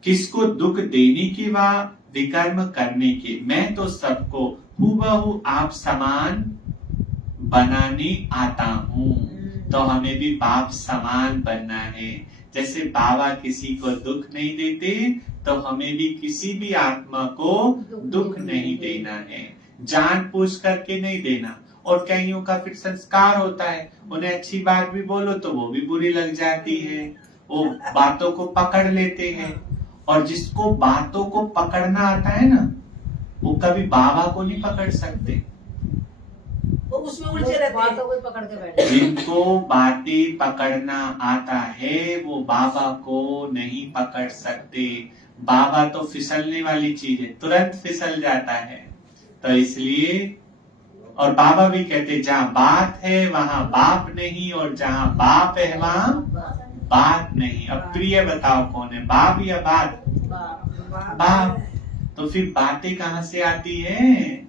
किसको दुख देने के व विकर्म करने के, मैं तो सबको हूबहू आप समान बनाने आता हूँ। तो हमें भी बाप समान बनना है। जैसे बाबा किसी को दुख नहीं देते, तो हमें भी किसी भी आत्मा को दुख नहीं देना है, जानबूझ करके नहीं देना। और कईयों का फिर संस्कार होता है, उन्हें अच्छी बात भी बोलो तो वो भी बुरी लग जाती है, वो बातों को पकड़ लेते हैं। और जिसको बातों को पकड़ना आता है ना, वो कभी बाबा को नहीं पकड़ सकते। वो उसमें उलझे रहते हैं। बातों को पकड़ के बैठे। जिनको बातें पकड़ना आता है वो बाबा को नहीं पकड़ सकते। बाबा तो फिसलने वाली चीज है, तुरंत फिसल जाता है। तो इसलिए, और बाबा भी कहते जहाँ बात है वहां बाप नहीं, और जहाँ बाप है वहां बात नहीं। अब प्रिय बताओ कौन है, बाप या बात? बाप। तो फिर बातें कहाँ से आती है?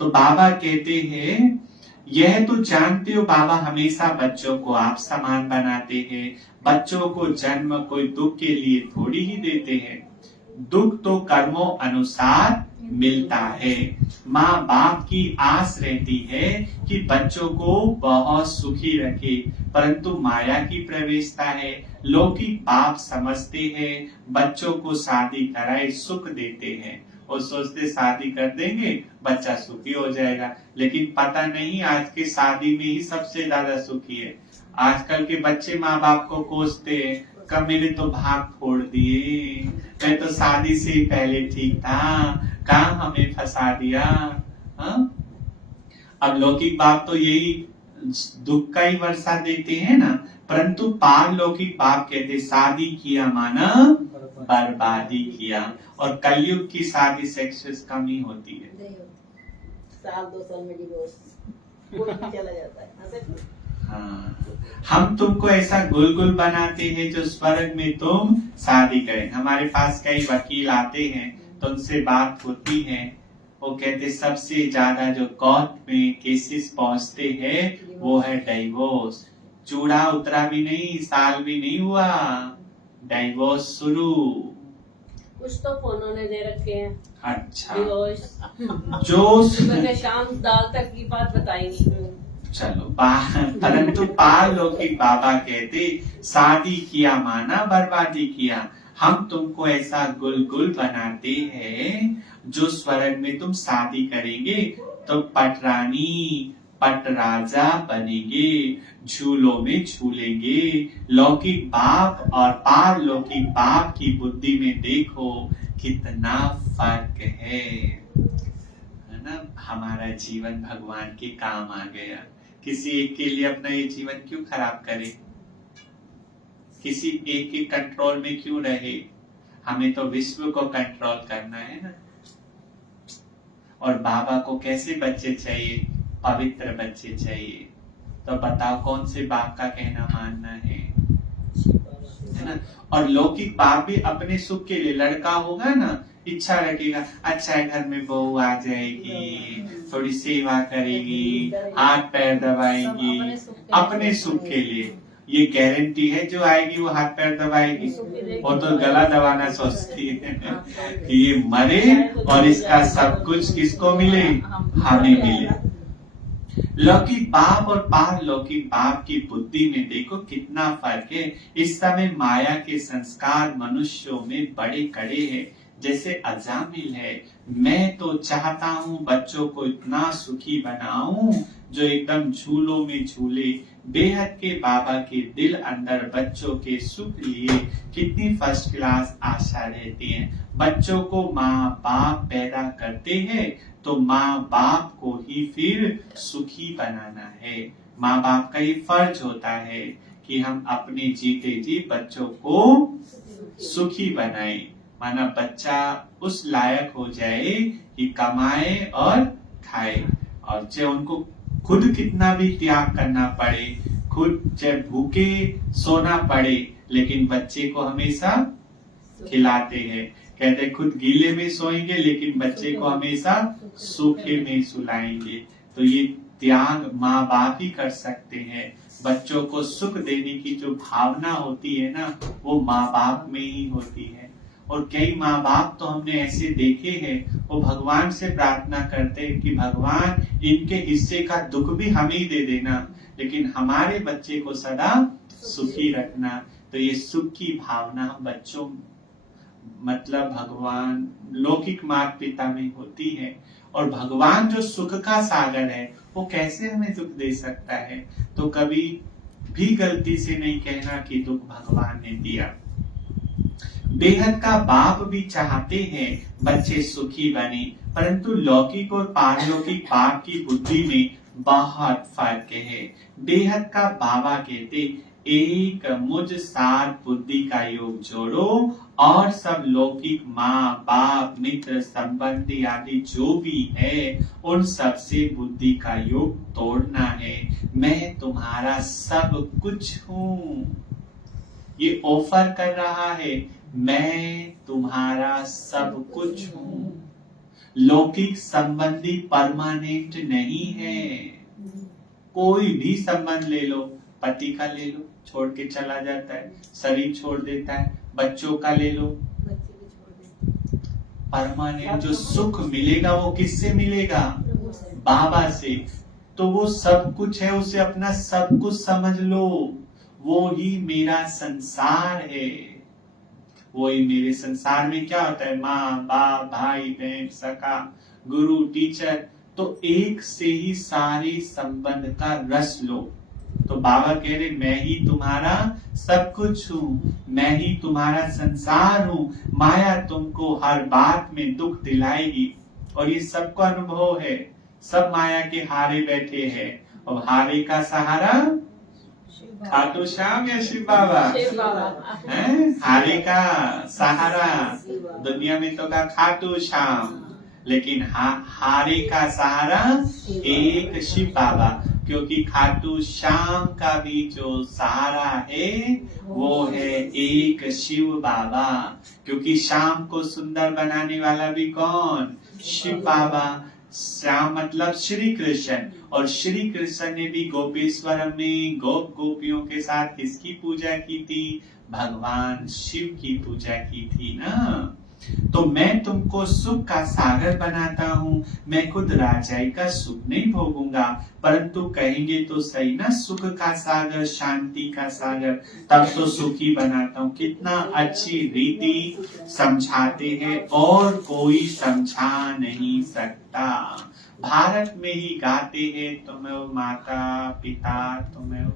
तो बाबा कहते हैं, यह तो जानते हो बाबा हमेशा बच्चों को आप समान बनाते हैं। बच्चों को जन्म कोई दुख के लिए थोड़ी ही देते हैं, दुख तो कर्मों अनुसार मिलता है। माँ बाप की आस रहती है कि बच्चों को बहुत सुखी रखे, परंतु माया की प्रवेशता है। लौकिक बाप समझते हैं बच्चों को शादी कराए सुख देते हैं, और सोचते शादी कर देंगे बच्चा सुखी हो जाएगा। लेकिन पता नहीं आज के शादी में ही सबसे ज्यादा सुखी है। आजकल के बच्चे माँ बाप को कोसते हैं, कब मेरे तो भाग फोड़ दिए, मैं तो शादी से ही पहले ठीक था, कहाँ हमें फंसा दिया। अब लौकिक बाप तो यही दुख का ही वर्षा देते हैं ना, परंतु पारलौकिक बाप कहते शादी किया माना बर्बादी किया। और कलयुग की शादी सक्सेस कम ही होती है। साल 2 साल में डिवोर्स कोई भी चला जाता है। हाँ, हम तुमको ऐसा गुलगुल बनाते हैं जो स्वर्ग में तुम शादी करें। हमारे पास कई वकील आते हैं तो उनसे बात होती है, वो कहते सबसे ज्यादा जो कोर्ट में केसेस पहुंचते हैं वो है डिवोर्स। चूड़ा उतरा भी नहीं, साल भी नहीं हुआ, डिवोर्स शुरू। कुछ तो फोनों ने दे रखे हैं। अच्छा, डिवोर्स जो सुबह से शाम दाल तक की बात बताएंगी। चलो परंतु पारलौकिक बाबा कहते शादी किया माना बर्बादी किया। हम तुमको ऐसा गुलगुल बनाते हैं जो स्वर्ग में तुम शादी करेंगे तो पटरानी पट राजा बनेंगे, झूलों में झूलेंगे। लौकिक बाप और पारलौकिक बाप की बुद्धि में देखो कितना फर्क है ना। हमारा जीवन भगवान के काम आ गया, किसी एक के लिए अपना ये जीवन क्यों खराब करे, किसी एक के कंट्रोल में क्यों रहे। हमें तो विश्व को कंट्रोल करना है ना। और बाबा को कैसे बच्चे चाहिए? पवित्र बच्चे चाहिए। तो बताओ कौन से बाप का कहना मानना है ना। और लौकिक बाप भी अपने सुख के लिए, लड़का होगा ना इच्छा रखेगा, अच्छा घर में बहू आ जाएगी, थोड़ी सेवा करेगी, हाथ पैर दबाएगी, अपने सुख के लिए। ये गारंटी है जो आएगी वो हाथ पैर दबाएगी, वो तो गला दबाना सोचती है कि ये मरे और इसका सब कुछ किसको मिले, हमें मिले। लौकिक बाप और पारलौकिक बाप की बुद्धि में देखो कितना फर्क है। इस समय माया के संस्कार मनुष्यों में बड़े कड़े हैं। जैसे अजामिल है, मैं तो चाहता हूँ बच्चों को इतना सुखी बनाऊं जो एकदम झूलों में झूले। बेहद के बाबा के दिल अंदर बच्चों के सुख लिए कितनी फर्स्ट क्लास आशा रहती है। बच्चों को माँ बाप पैदा करते हैं तो माँ बाप को ही फिर सुखी बनाना है। माँ बाप का ये फर्ज होता है कि हम अपने जीते जी बच्चों को सुखी बनाए, माना बच्चा उस लायक हो जाए कि कमाए और खाए। और चाहे उनको खुद कितना भी त्याग करना पड़े, खुद चाहे भूखे सोना पड़े, लेकिन बच्चे को हमेशा खिलाते हैं। कहते खुद गीले में सोएंगे लेकिन बच्चे को हमेशा सूखे में सुलाएंगे। तो ये त्याग माँ बाप ही कर सकते हैं। बच्चों को सुख देने की जो भावना होती है ना, वो माँ बाप में ही होती है। और कई माँ बाप तो हमने ऐसे देखे हैं, वो भगवान से प्रार्थना करते हैं कि भगवान इनके हिस्से का दुख भी हम ही दे देना, लेकिन हमारे बच्चे को सदा सुखी रखना। तो ये सुख की भावना बच्चों मतलब भगवान लौकिक माता पिता में होती है, और भगवान जो सुख का सागर है वो कैसे हमें दुख दे सकता है। तो कभी भी गलती से नहीं कहना कि दुख भगवान ने दिया। बेहद का बाप भी चाहते हैं बच्चे सुखी बने, परंतु लौकिक और पारलौकिक बाप की बुद्धि में बहुत फर्क है। बेहद का बाबा कहते एक मुझ साथ बुद्धि का योग जोड़ो और सब लौकिक माँ बाप मित्र संबंधी आदि जो भी है उन सब से बुद्धि का योग तोड़ना है। मैं तुम्हारा सब कुछ हूँ, ये ऑफर कर रहा है, मैं तुम्हारा सब कुछ हूँ। लौकिक संबंधी परमानेंट नहीं है। कोई भी संबंध ले लो, पति का ले लो, छोड़ के चला जाता है, शरीर छोड़ देता है, बच्चों का ले लो, परमानेंट जो सुख मिलेगा वो किससे मिलेगा? बाबा से। तो वो सब कुछ है, उसे अपना सब कुछ समझ लो, वो ही मेरा संसार है। वही मेरे संसार में क्या होता है? माँ बाप भाई बहन सखा गुरु टीचर, तो एक से ही सारे संबंध का रस लो। तो बाबा कह रहे मैं ही तुम्हारा सब कुछ हूँ, मैं ही तुम्हारा संसार हूँ। माया तुमको हर बात में दुख दिलाएगी और ये सबको अनुभव है। सब माया के हारे बैठे हैं और हारे का सहारा खाटू श्याम या शिव बाबा है। हारे का सहारा दुनिया में तो का खाटू श्याम, लेकिन हारे का सहारा एक शिव बाबा, क्योंकि खाटू श्याम का भी जो सहारा है वो है एक शिव बाबा। क्योंकि शाम को सुंदर बनाने वाला भी कौन? शिव बाबा। श्याम मतलब श्री कृष्ण, और श्री कृष्ण ने भी गोपेश्वरम में गोप गोपियों के साथ किसकी पूजा की थी? भगवान शिव की पूजा की थी ना। तो मैं तुमको सुख का सागर बनाता हूँ, मैं खुद राजाई का सुख नहीं भोगूंगा, परंतु कहेंगे तो सही ना, सुख का सागर शांति का सागर, तब तो सुखी बनाता हूँ। कितना अच्छी रीति समझाते हैं और कोई समझा नहीं सकता। भारत में ही गाते हैं तुम्हें माता पिता तुम्हें।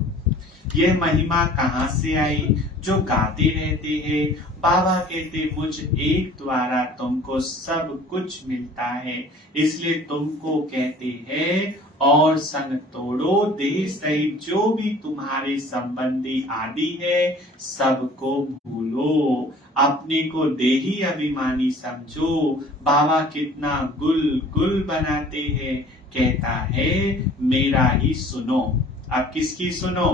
ये महिमा कहाँ से आई जो गाते रहते हैं? बाबा कहते मुझ एक द्वारा तुमको सब कुछ मिलता है, इसलिए तुमको कहते हैं और संग तोड़ो, देह सहित जो भी तुम्हारे संबंधी आदि है सबको भूलो, अपने को देही अभिमानी समझो। बाबा कितना गुल गुल बनाते हैं, कहता है मेरा ही सुनो। अब किसकी सुनो?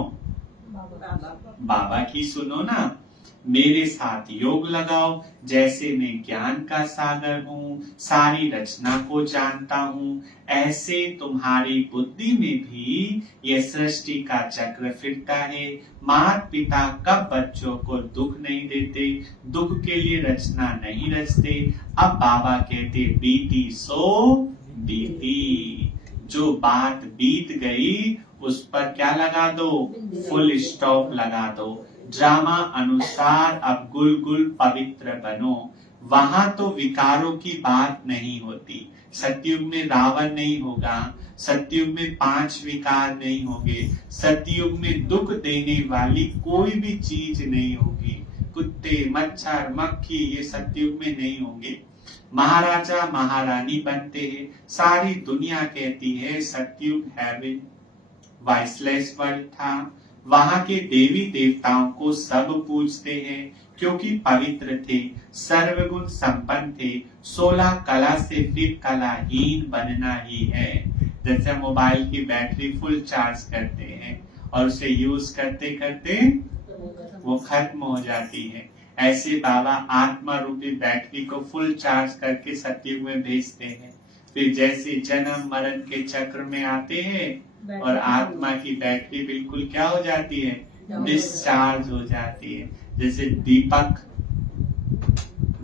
बाबा की सुनो ना। मेरे साथ योग लगाओ, जैसे मैं ज्ञान का सागर हूँ, सारी रचना को जानता हूँ, ऐसे तुम्हारी बुद्धि में भी ये सृष्टि का चक्र फिरता है। माता पिता कब बच्चों को दुख नहीं देते, दुख के लिए रचना नहीं रचते। अब बाबा कहते बीती सो बीती, जो बात बीत गई उस पर क्या लगा दो? फुल स्टॉप लगा दो। ड्रामा अनुसार अब गुल गुल पवित्र बनो। वहां तो विकारों की बात नहीं होती। सतयुग में रावण नहीं होगा, सतयुग में 5 विकार नहीं होंगे, सतयुग में दुख देने वाली कोई भी चीज नहीं होगी। कुत्ते मच्छर मक्खी ये सतयुग में नहीं होंगे। महाराजा महारानी बनते हैं। सारी दुनिया कहती है सतयुग हेवन वाइसलेस वर्ल्ड था। वहां के देवी देवताओं को सब पूजते हैं क्योंकि पवित्र थे, सर्वगुण संपन्न थे। 16 कला से फिर कलाहीन बनना ही है। जैसे मोबाइल की बैटरी फुल चार्ज करते हैं और उसे यूज करते करते वो खत्म हो जाती है, ऐसे बाबा आत्मा रूपी बैटरी को फुल चार्ज करके सतयुग में भेजते हैं। फिर जैसे जन्म मरण के चक्र में आते हैं और आत्मा की बैटरी बिल्कुल क्या हो जाती है? डिस्चार्ज हो जाती है। जैसे दीपक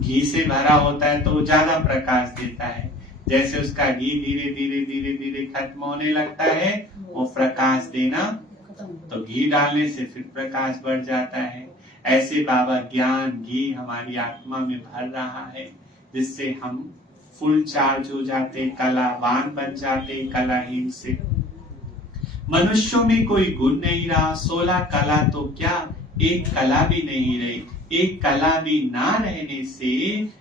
घी से भरा होता है तो वो ज्यादा प्रकाश देता है। जैसे उसका घी धीरे धीरे धीरे धीरे खत्म होने लगता है, वो प्रकाश देना, खत्म हो गया। तो घी डालने से फिर प्रकाश बढ़ जाता है। ऐसे बाबा ज्ञान घी हमारी आत्मा में भर रहा है, जिससे हम फुल चार्ज हो जाते, कलावान बन जाते, कलाहीन से। मनुष्यों में कोई गुण नहीं रहा, 16 कला तो क्या, एक कला भी नहीं रही। एक कला भी ना रहने से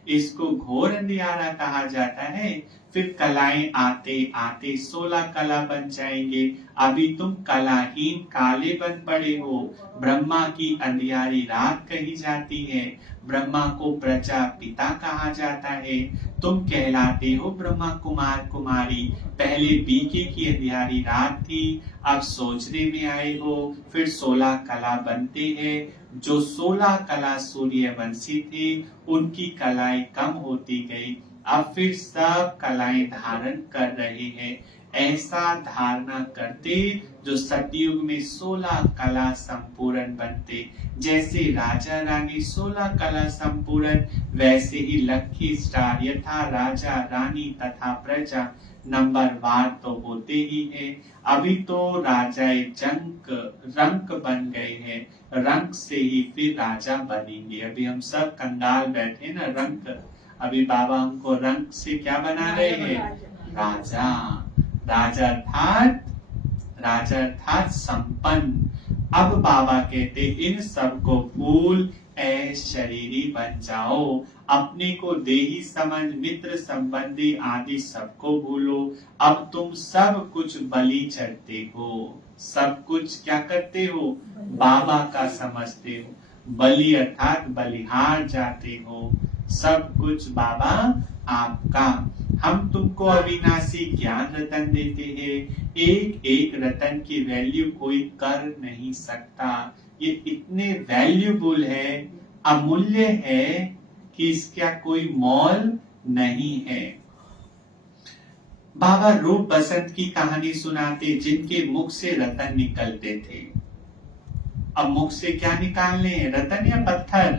इसको घोर अंधियारा कहा जाता है। फिर कलाएं आते आते 16 कला बन जाएंगे। अभी तुम कलाहीन काले बन पड़े हो। ब्रह्मा की अंधियारी रात कही जाती है, ब्रह्मा को प्रजापिता कहा जाता है। तुम कहलाते हो ब्रह्मा कुमार कुमारी। पहले बीके की अंधियारी रात थी, अब सोचने में आए हो, फिर 16 कला बनते हैं। जो 16 कला सूर्यवंशी थे, उनकी कलाएं कम होती गई, अब फिर सब कलाएं धारण कर रहे हैं। ऐसा धारणा करते जो सतयुग में 16 कला संपूर्ण बनते। जैसे राजा रानी 16 कला संपूर्ण, वैसे ही लकी स्टार यथा राजा रानी तथा प्रजा नंबरवार तो होते ही है। अभी तो राजाए जंक रंक बन गए हैं, रंक से ही फिर राजा बनेंगे। अभी हम सब कंगाल बैठे ना, रंक। अभी बाबा हमको रंक से क्या बना रहे हैं, राजा। राजा अर्थात संपन्न। अब बाबा कहते इन सबको भूल ऐश शरीरी बन जाओ। अपने को देही समझ, मित्र संबंधी आदि सबको भूलो। अब तुम सब कुछ बलि चढ़ते हो, सब कुछ क्या करते हो, बाबा का समझते हो। बलि अर्थात बलिहार जाते हो, सब कुछ बाबा आपका। हम तुमको अविनाशी ज्ञान रतन देते हैं। एक एक रतन की वैल्यू कोई कर नहीं सकता। ये इतने वैल्यूबल है, अमूल्य है कि इसका कोई मोल नहीं है। बाबा रूप बसंत की कहानी सुनाते, जिनके मुख से रतन निकलते थे। अब मुख से क्या निकालने हैं, रतन या पत्थर,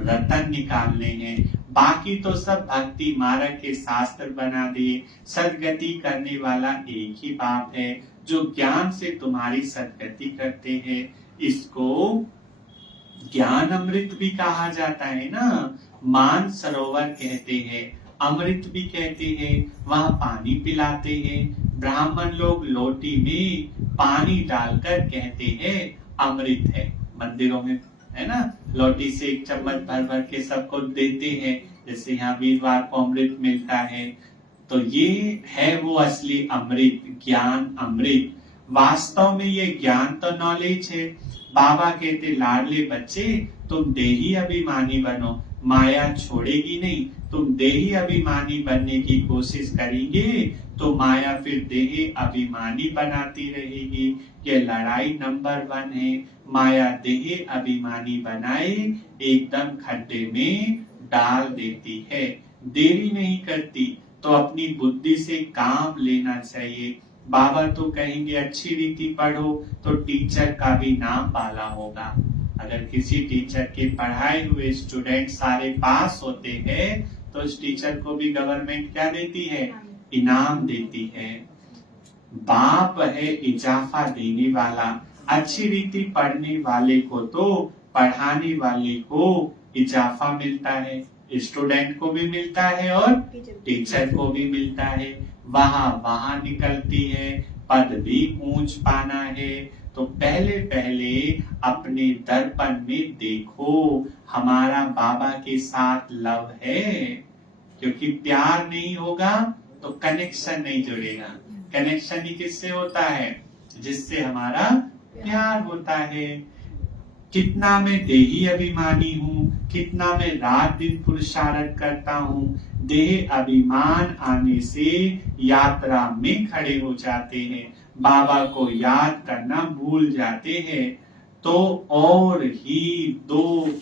रतन निकालने हैं। बाकी तो सब भक्ति मार्ग के शास्त्र बना दिए। सदगति करने वाला एक ही बाप है, जो ज्ञान से तुम्हारी सदगति करते हैं। इसको ज्ञान अमृत भी कहा जाता है ना। मान सरोवर कहते हैं, अमृत भी कहते हैं। वहाँ पानी पिलाते हैं। ब्राह्मण लोग लोटी में पानी डालकर कहते हैं अमृत है। मंदिरों में है ना, लोटी से एक चम्मच भर भर के सबको देते हैं। जैसे यहाँ वीरवार को अमृत मिलता है, तो ये है वो असली अमृत, ज्ञान अमृत। वास्तव में ये ज्ञान तो नॉलेज है। बाबा कहते लाडले बच्चे, तुम देही अभिमानी बनो, माया छोड़ेगी नहीं। तुम देही अभिमानी बनने की कोशिश करेंगे तो माया फिर देही अभिमानी बनाती रहेगी। ये लड़ाई नंबर 1 है। माया देही अभिमानी बनाए, एकदम खड्डे में डाल देती है। देरी नहीं करती, तो अपनी बुद्धि से काम लेना चाहिए। बाबा तो कहेंगे अच्छी रीति पढ़ो तो टीचर का भी नाम बाला होगा। अगर किसी टीचर के पढ़ाए हुए स्टूडेंट सारे पास होते हैं, तो उस टीचर को भी गवर्नमेंट क्या देती है, इनाम देती है। बाप है इजाफा देने वाला। अच्छी रीति पढ़ने वाले को तो पढ़ाने वाले को इजाफा मिलता है, स्टूडेंट को भी मिलता है और टीचर को भी मिलता है। वहाँ निकलती है, पद भी ऊंच पाना है। तो पहले पहले अपने दर्पण में देखो, हमारा बाबा के साथ लव है। क्योंकि प्यार नहीं होगा तो कनेक्शन नहीं जुड़ेगा। कनेक्शन ही किससे होता है, जिससे हमारा प्यार होता है। कितना मैं देही अभिमानी हूँ, कितना मैं रात दिन पुरुषार्थ करता हूँ। देह अभिमान आने से यात्रा में खड़े हो जाते हैं, बाबा को याद करना भूल जाते हैं। तो और ही 2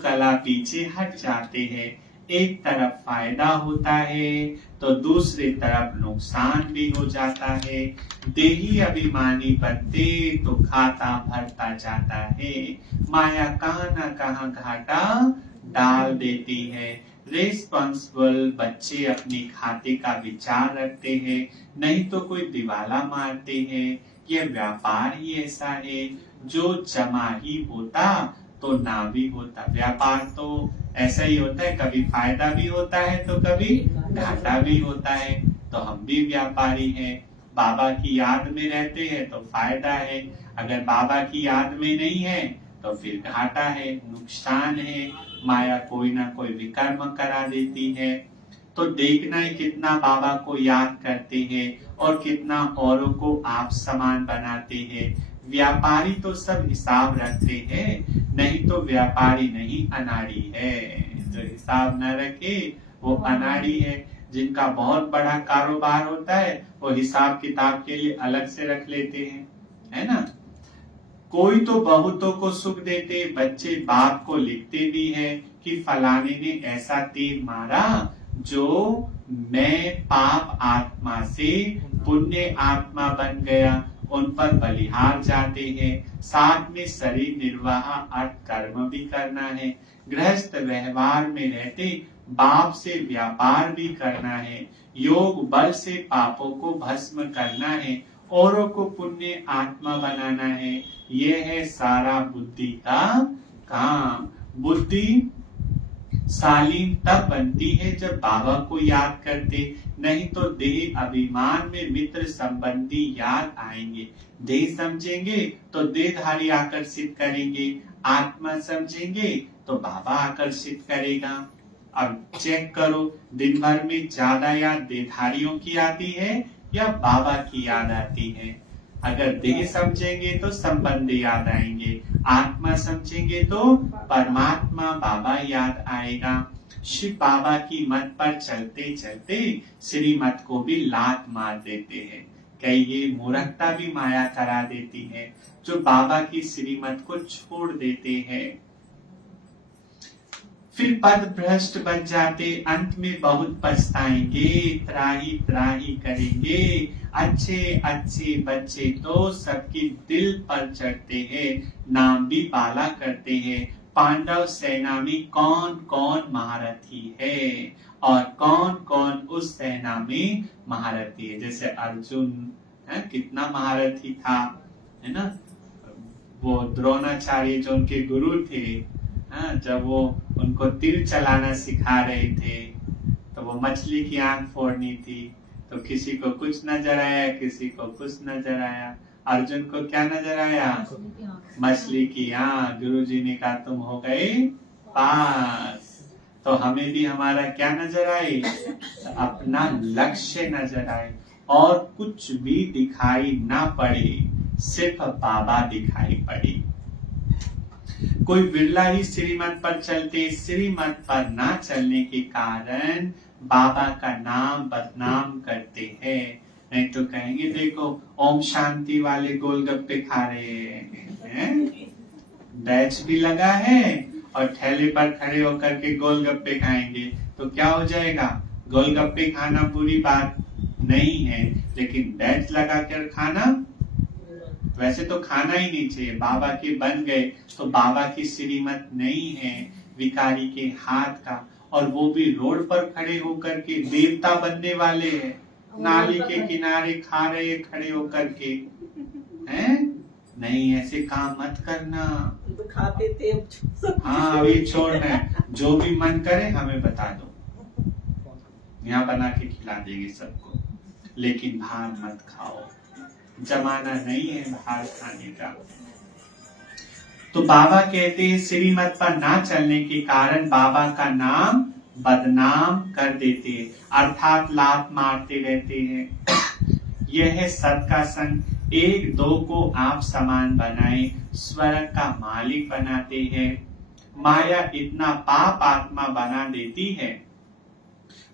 कला पीछे हट जाते हैं। एक तरफ फायदा होता है तो दूसरी तरफ नुकसान भी हो जाता है। देही अभिमानी बनते तो खाता भरता जाता है। माया कहाँ न कहाँ घाटा डाल देती है। रिस्पॉन्सिबल बच्चे अपने खाते का विचार रखते हैं, नहीं तो कोई दिवाला मारते हैं। यह व्यापार ही ऐसा है, जो जमा ही होता तो ना भी होता। व्यापार तो ऐसा ही होता है, कभी फायदा भी होता है तो कभी घाटा भी होता है। तो हम भी व्यापारी हैं। बाबा की याद में रहते हैं तो फायदा है, अगर बाबा की याद में नहीं है तो फिर घाटा है, नुकसान है। माया कोई ना कोई विकर्म करा देती है। तो देखना है कितना बाबा को याद करते हैं और कितना औरों को आप समान बनाते हैं। व्यापारी तो सब हिसाब रखते हैं, नहीं तो व्यापारी नहीं अनाड़ी है। जो हिसाब न रखे वो अनाड़ी है। जिनका बहुत बड़ा कारोबार होता है वो हिसाब किताब के लिए अलग से रख लेते हैं, है ना। कोई तो बहुतों को सुख देते, बच्चे बाप को लिखते भी है कि फलाने ने ऐसा तीर मारा जो मैं पाप आत्मा से पुण्य आत्मा बन गया। उन पर बलिहार जाते हैं। साथ में शरीर निर्वाह अर्थ कर्म भी करना है। गृहस्थ व्यवहार में रहते बाप से व्यापार भी करना है। योग बल से पापों को भस्म करना है, औरों को पुण्य आत्मा बनाना है। यह है सारा बुद्धि का काम। बुद्धि शालीन तब बनती है जब बाबा को याद करते, नहीं तो देह अभिमान में मित्र संबंधी याद आएंगे। देह समझेंगे तो देहधारी आकर्षित करेंगे, आत्मा समझेंगे तो बाबा आकर्षित करेगा। अब चेक करो, दिन भर में ज्यादा याद देहधारियों की आती है या बाबा की याद आती है। अगर देह समझेंगे तो संबंध याद आएंगे, आत्मा समझेंगे तो परमात्मा बाबा याद आएगा। शिव बाबा की मत पर चलते चलते श्रीमत को भी लात मार देते हैं। कई ये मूर्खता भी माया करा देती है, जो बाबा की श्रीमत को छोड़ देते हैं। फिर पद भ्रष्ट बन जाते, अंत में बहुत पछताएंगे, त्राही त्राही करेंगे। अच्छे अच्छे बच्चे तो सबके दिल पर चढ़ते हैं, नाम भी बाला करते हैं। पांडव सेना में कौन कौन महारथी है और कौन कौन उस सेना में महारथी है। जैसे अर्जुन है, कितना महारथी था, है ना। वो द्रोणाचार्य जो उनके गुरु थे, हाँ, जब वो उनको तीर चलाना सिखा रहे थे तो वो मछली की आंख फोड़नी थी, तो किसी को कुछ नजर आया, किसी को कुछ नजर आया। अर्जुन को क्या नजर आया? मछली की आंख। गुरुजी ने कहा तुम हो गए पास। तो हमें भी हमारा क्या नजर आए? अपना लक्ष्य नजर आए और कुछ भी दिखाई ना पड़े, सिर्फ बाबा दिखाई पड़े। कोई बिरला ही श्रीमत पर चलते, श्रीमत पर ना चलने के कारण बाबा का नाम बदनाम करते हैं। नहीं तो कहेंगे देखो ओम शांति वाले गोलगप्पे खा रहे हैं, बैच भी लगा है और ठेले पर खड़े होकर के गोलगप्पे खाएंगे, तो क्या हो जाएगा? गोलगप्पे खाना बुरी बात नहीं है, लेकिन बैच लगा कर खाना वैसे तो खाना ही नहीं चाहिए। बाबा के बन गए तो बाबा की श्रीमत नहीं है, विकारी के हाथ का, और वो भी रोड पर खड़े होकर के देवता बनने वाले हैं। नाली के किनारे खा रहे खड़े होकर के, हैं? नहीं, ऐसे काम मत करना। तो खाते थे, हाँ, अभी छोड़ना है। जो भी मन करे हमें बता दो, यहाँ बना के खिला देंगे सबको, लेकिन बाहर मत खाओ। जमाना नहीं है बाहर खाने का। तो बाबा कहते हैं श्रीमत पर ना चलने के कारण बाबा का नाम बदनाम कर देते हैं, अर्थात लात मारते रहते हैं। यह है सत का संग। एक दो को आप समान बनाए, स्वर्ग का मालिक बनाते हैं। माया इतना पाप आत्मा बना देती है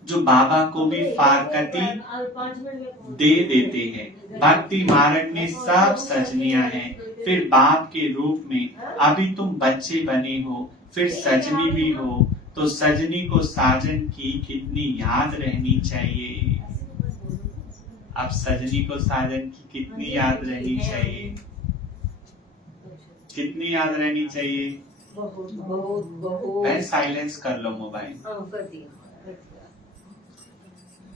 जो बाबा को भी फारकती दे देते हैं। भक्ति मार्ग में सब सजनियां हैं, फिर बाप के रूप में। अभी तुम बच्चे बने हो, फिर सजनी भी हो, तो सजनी को साजन की कितनी याद रहनी चाहिए। अब सजनी को साजन की कितनी याद रहनी चाहिए, कितनी याद रहनी चाहिए। बहुत बहुत बहुत। साइलेंस कर लो मोबाइल। कर दिया।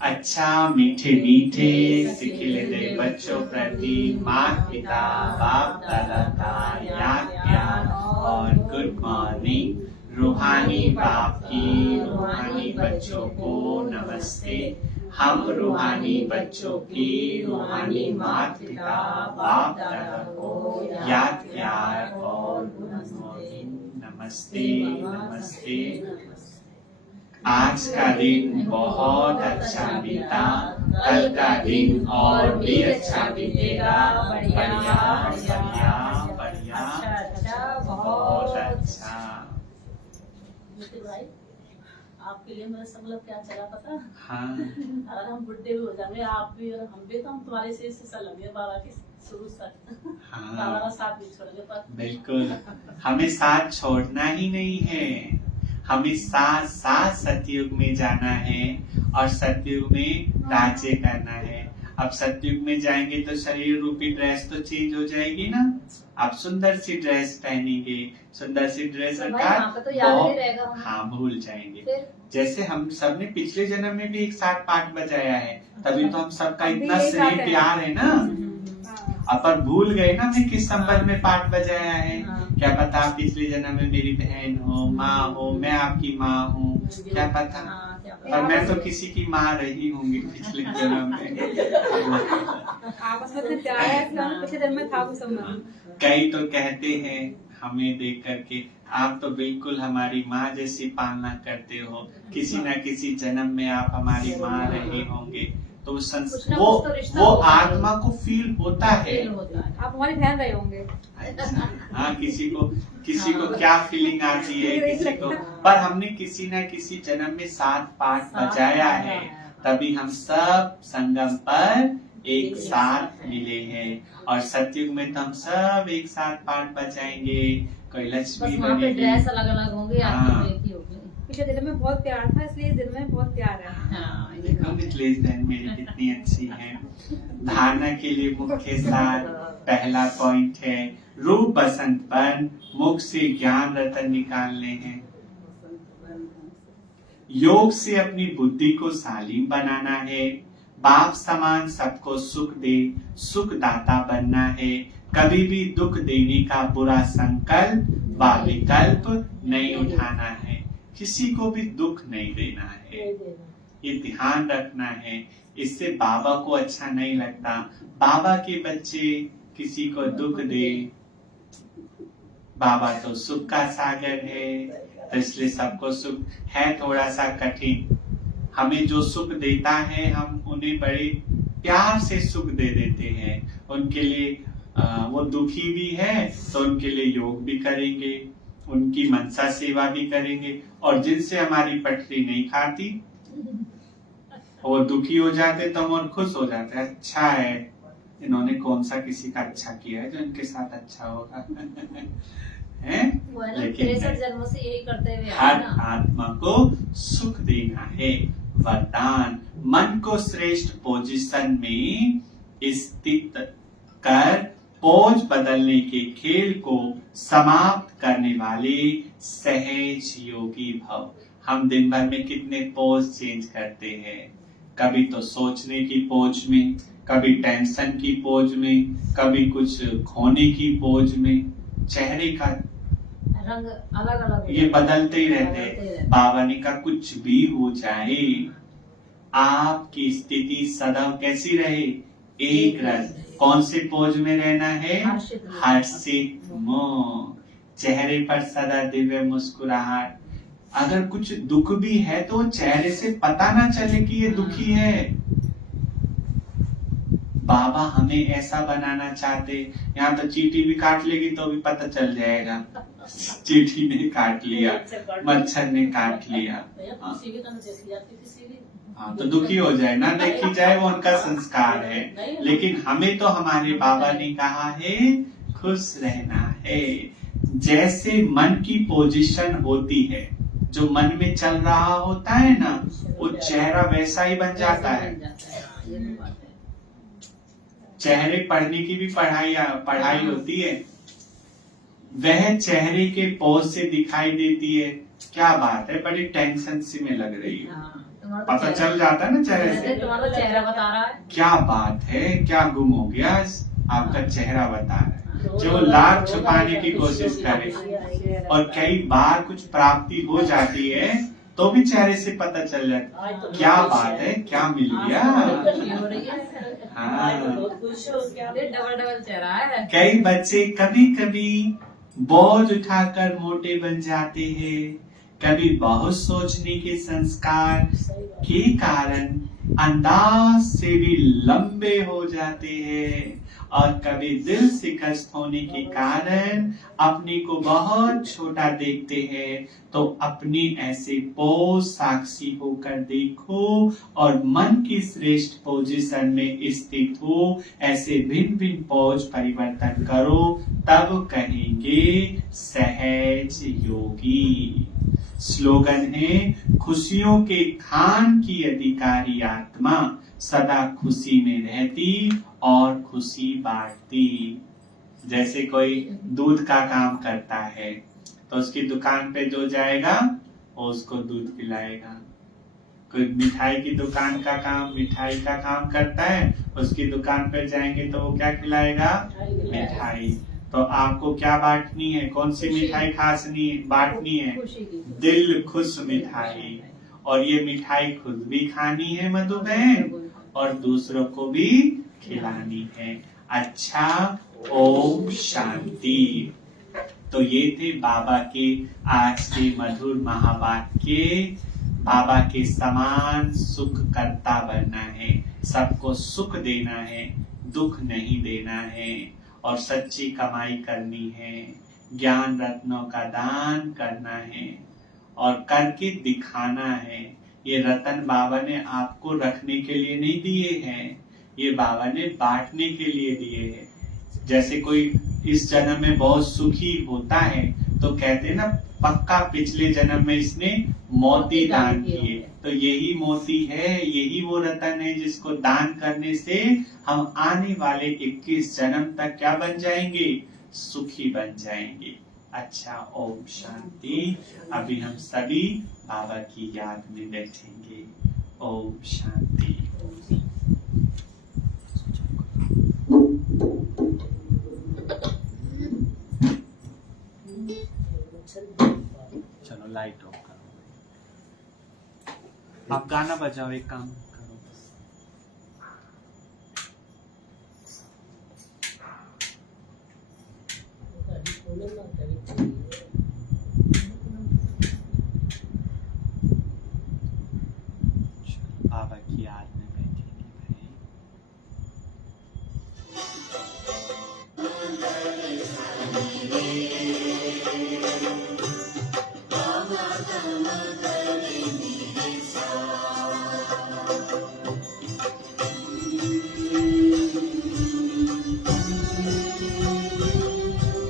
अच्छा मीठे मीठे सिखिले बच्चों प्रति माता पिता बाप दादा का याद प्यार और गुड मॉर्निंग। रूहानी बाप की रूहानी बच्चों को नमस्ते। हम रूहानी बच्चों की रूहानी माता पिता बाप दादा को याद प्यार और गुड मॉर्निंग। नमस्ते नमस्ते। आज का दिन बहुत अच्छा बीता, कल का दिन और भी अच्छा बीतेगा। बढ़िया बढ़िया बढ़िया, बहुत अच्छा। नितिन भाई, आपके लिए मेरा संकल्प क्या चला पता? हाँ अगर हम बुढ़े भी हो जाएंगे, आप भी और हम भी, तो हम तुम्हारे से हिस्सा लेंगे बाबा के शुरू तक। बाबा का साथ नहीं छोड़ेंगे। पर बिल्कुल, हमें साथ छोड़ना ही नहीं है, हमें साथ साथ सतयुग में जाना है और सतयुग में राज्य करना है। अब सतयुग में जाएंगे तो शरीर रूपी ड्रेस तो चेंज हो जाएगी ना। आप सुंदर सी ड्रेस पहनेंगे, सुंदर सी ड्रेस हाँ भूल जाएंगे। जैसे हम सब ने पिछले जन्म में भी एक साथ पाठ बजाया है, तभी तो हम सबका इतना स्नेह प्यार है ना। अपन भूल गए ना मैं किस संबंध में पाठ बजाया है। क्या पता आप पिछले जन्म में मेरी बहन हो, माँ हो, मैं आपकी माँ हूँ, क्या पता। पर मैं तो किसी की माँ रही होंगी पिछले जन्म में। आपस में प्यार है, पिछले जन्म में था वो संबंध। कई तो कहते हैं हमें देख करके, आप तो बिल्कुल हमारी माँ जैसी पालना करते हो, किसी न किसी जन्म में आप हमारी माँ रहे होंगे। तो वो आत्मा को फील होता है। आप हमारी बहन रहे होंगे। हाँ, किसी को क्या फीलिंग आती है किसी को, पर हमने किसी न किसी जन्म में साथ पाठ बजाया है, तभी हम सब संगम पर एक साथ मिले हैं। और सतयुग में तो हम सब एक साथ पाठ बजाएंगे। कोई लक्ष्मी बनेगी, ड्रेस अलग अलग होंगे, आपकी एक ही होगी। पिछले दिल में बहुत प्यार था, इसलिए दिल में बहुत प्यार है। देखो मिथिलेश बहन मेरी कितनी अच्छी है। धारणा के लिए मुख्य सार पहला पॉइंट है रूप बसंत बन, मुख से ज्ञान रतन निकालने हैं। योग से अपनी बुद्धि को सालीम बनाना है। बाप समान सबको सुख दे, सुख दाता बनना है। कभी भी दुख देने का बुरा संकल्प व विकल्प नहीं उठाना है। किसी को भी दुख नहीं देना है, ये ध्यान रखना है। इससे बाबा को अच्छा नहीं लगता। बाबा के बच्चे किसी को दुख दे, बाबा तो सुख का सागर है, तो इसलिए सबको सुख है थोड़ा सा कठिन। हमें जो सुख देता है हम उन्हें बड़े प्यार से सुख दे देते हैं। उनके लिए वो दुखी भी है तो उनके लिए योग भी करेंगे, उनकी मनसा सेवा भी करेंगे। और जिनसे हमारी पटरी नहीं खाती, वो दुखी हो जाते तो हम खुश हो जाते हैं, अच्छा है इन्होंने कौन सा किसी का अच्छा किया है जो इनके साथ अच्छा होगा। लेकिन जन्मों से यही करते हुए हर आत्मा को सुख देना है। वरदान मन को श्रेष्ठ पोजीशन में स्थित कर पोज बदलने के खेल को समाप्त करने वाले सहज योगी भव। हम दिन भर में कितने पोज चेंज करते हैं। कभी तो सोचने की पोज में, कभी टेंशन की पोज में, कभी कुछ खोने की पोज में। चेहरे का रंग अलग अलग ये बदलते ही रहते। बाबा ने कहा कुछ भी हो जाए, आपकी स्थिति सदैव कैसी रहे, एक रस। कौन से पोज में रहना है, हर्षित मुख, चेहरे पर सदा दिव्य मुस्कुराहट। अगर कुछ दुख भी है तो चेहरे से पता ना चले कि ये दुखी है। बाबा हमें ऐसा बनाना चाहते। यहाँ तो चींटी भी काट लेगी तो भी पता चल जाएगा, चींटी ने काट लिया, मच्छर ने काट लिया। हाँ तो दुखी हो जाए ना, देखी जाए वो उनका संस्कार है। लेकिन हमें तो हमारे बाबा ने कहा है खुश रहना है। जैसे मन की पोजीशन होती है, जो मन में चल रहा होता है ना, वो चेहरा वैसा ही बन जाता है। ये तो बात है। चेहरे पढ़ने की भी पढ़ाई होती है, वह चेहरे के पोज से दिखाई देती है। क्या बात है, बड़ी टेंशन सी में लग रही है। हाँ, तुम्हारा तो पता चेहरा- चल जाता है ना चेहरे से। तुम्हारा तो चेहरा बता रहा है। क्या बात है, क्या गुम हो गया, आपका चेहरा बता रहा है। जो लाख छुपाने की कोशिश करे और कई बार कुछ प्राप्ति हो जाती है तो भी चेहरे से पता चल जाता है। क्या बात है, क्या मिल गया। खुशी हो रही है। हाँ, बहुत खुश हो क्या। ये डबल डबल चेहरा है। कई बच्चे कभी कभी बोझ उठाकर मोटे बन जाते हैं, कभी बहुत सोचने के संस्कार के कारण अंदाज से भी लंबे हो जाते हैं, और कभी दिल शिकस्त होने के कारण अपने को बहुत छोटा देखते हैं। तो अपनी ऐसे पोज साक्षी होकर देखो और मन की श्रेष्ठ पोजीशन में स्थित हो। ऐसे भिन्न भिन्न पोज परिवर्तन करो, तब कहेंगे सहज योगी। स्लोगन है, खुशियों के खान की अधिकारी आत्मा सदा खुशी में रहती और खुशी बांटती। जैसे कोई दूध का काम करता है तो उसकी दुकान पे जो जाएगा वो उसको दूध पिलाएगा। कोई मिठाई की दुकान का काम, मिठाई का काम करता है, उसकी दुकान पर जाएंगे तो वो क्या खिलाएगा, मिठाई। तो आपको क्या बांटनी है, कौन सी मिठाई खासनी बांटनी है, खुशी की। दिल खुश मिठाई। और ये मिठाई खुद भी खानी है मधु बहन, और दूसरों को भी खिलानी है। अच्छा, ओम शांति। तो ये थे बाबा के आज के मधुर महावाक्य। बाबा के समान सुख करता बनना है, सबको सुख देना है, दुख नहीं देना है, और सच्ची कमाई करनी है, ज्ञान रत्नों का दान करना है और करके दिखाना है। ये रतन बाबा ने आपको रखने के लिए नहीं दिए हैं, ये बाबा ने बांटने के लिए दिए हैं। जैसे कोई इस जन्म में बहुत सुखी होता है तो कहते हैं ना, पक्का पिछले जन्म में इसने मोती दान किए। तो यही मोती है, यही वो रतन है जिसको दान करने से हम आने वाले 21 जन्म तक क्या बन जाएंगे, सुखी बन जाएंगे। अच्छा, ओम शांति। अभी हम सभी बाबा की याद में बैठेंगे। ओम शांति। चलो लाइट ऑफ करो, आप गाना बजाओ, एक काम करो बस। बाबा की याद में बैठेंगे भाई।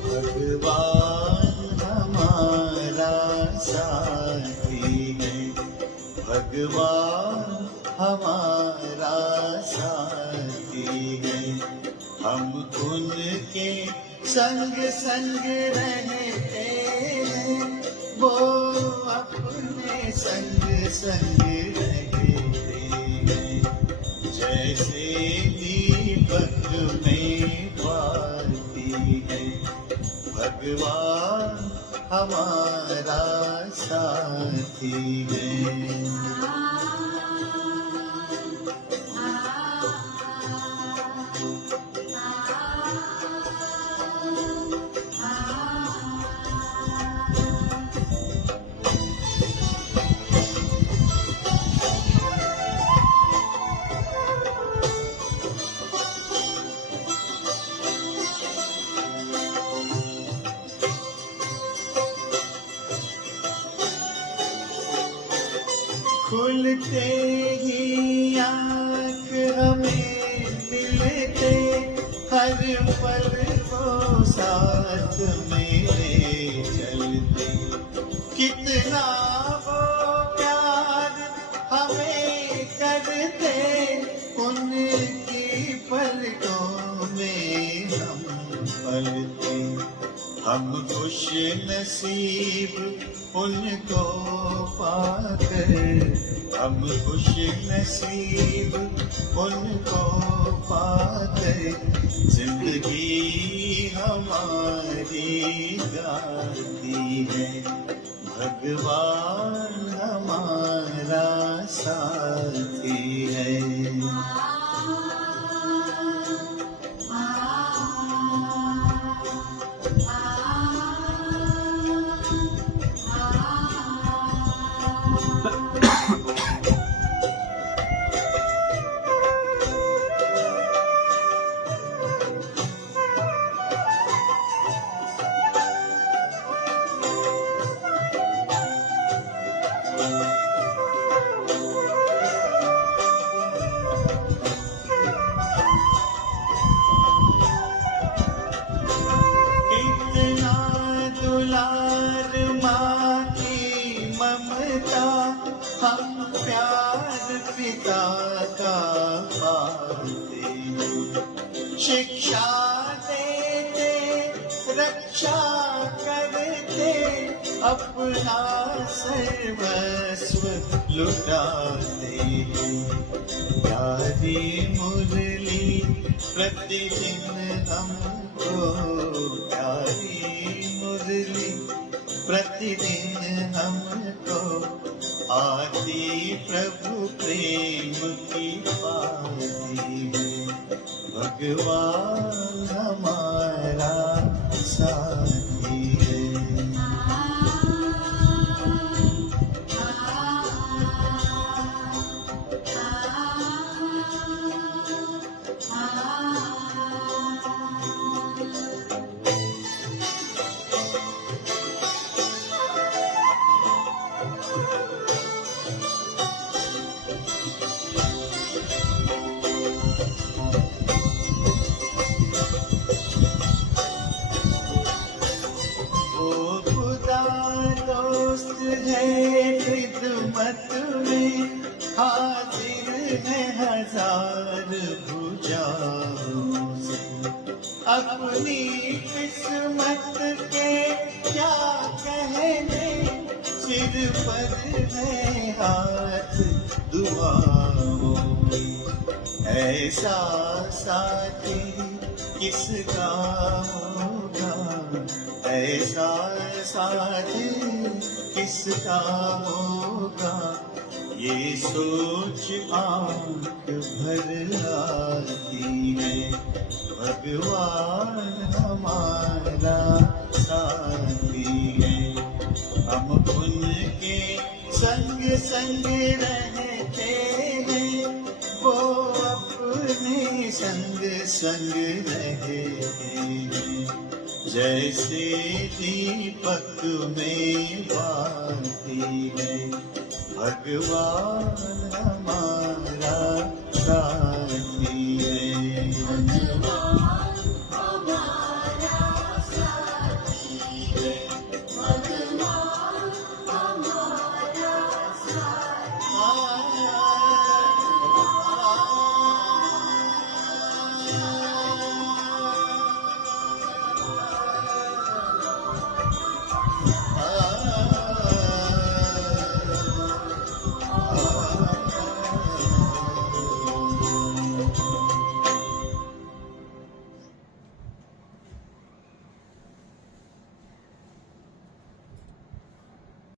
भगवान हमारा साथी है, भगवान हमारा साथी है। हम उनके संग संग रहते हैं, वो अपने संग संग रहते हैं। जैसे दीपक में बाती है, भगवान हमारा साथी है। खुलते ही आँख हमें मिलते, हर पल वो साथ मेरे चलते। कितना हम खुश नसीब उनको पाकर, हम खुश नसीब उनको पाकर, जिंदगी हमारी गाती है, भगवान हमारा साथी है। इतना दुलार माँ की ममता, हम प्यार पिता का पाते हैं। शिक्षा देते, रक्षा करते, अपना सर्वस्व लुटाते हैं। प्यारी मुरली प्रतिदिन हमको, प्यारी मुरली प्रतिदिन हमको, आती प्रभु प्रेम की पाती है, भगवान हमारा साथी है। वो खुदा दोस्त है खिदमत में, हाजिर है हजार भुजाओं से। अपनी किस्मत के क्या कहने, सिर पर है हाथ दुआओं में। ऐसा साथी किसका होगा, ऐसा साथी किसका होगा, ये सोच आंख भर आती है, भगवान हमारा साथी है। हम उनके संग संग रहते हैं, वो अपने संग संग रहते हैं। जैसे दीपक में बाती है, भगवान हमारा साथी है।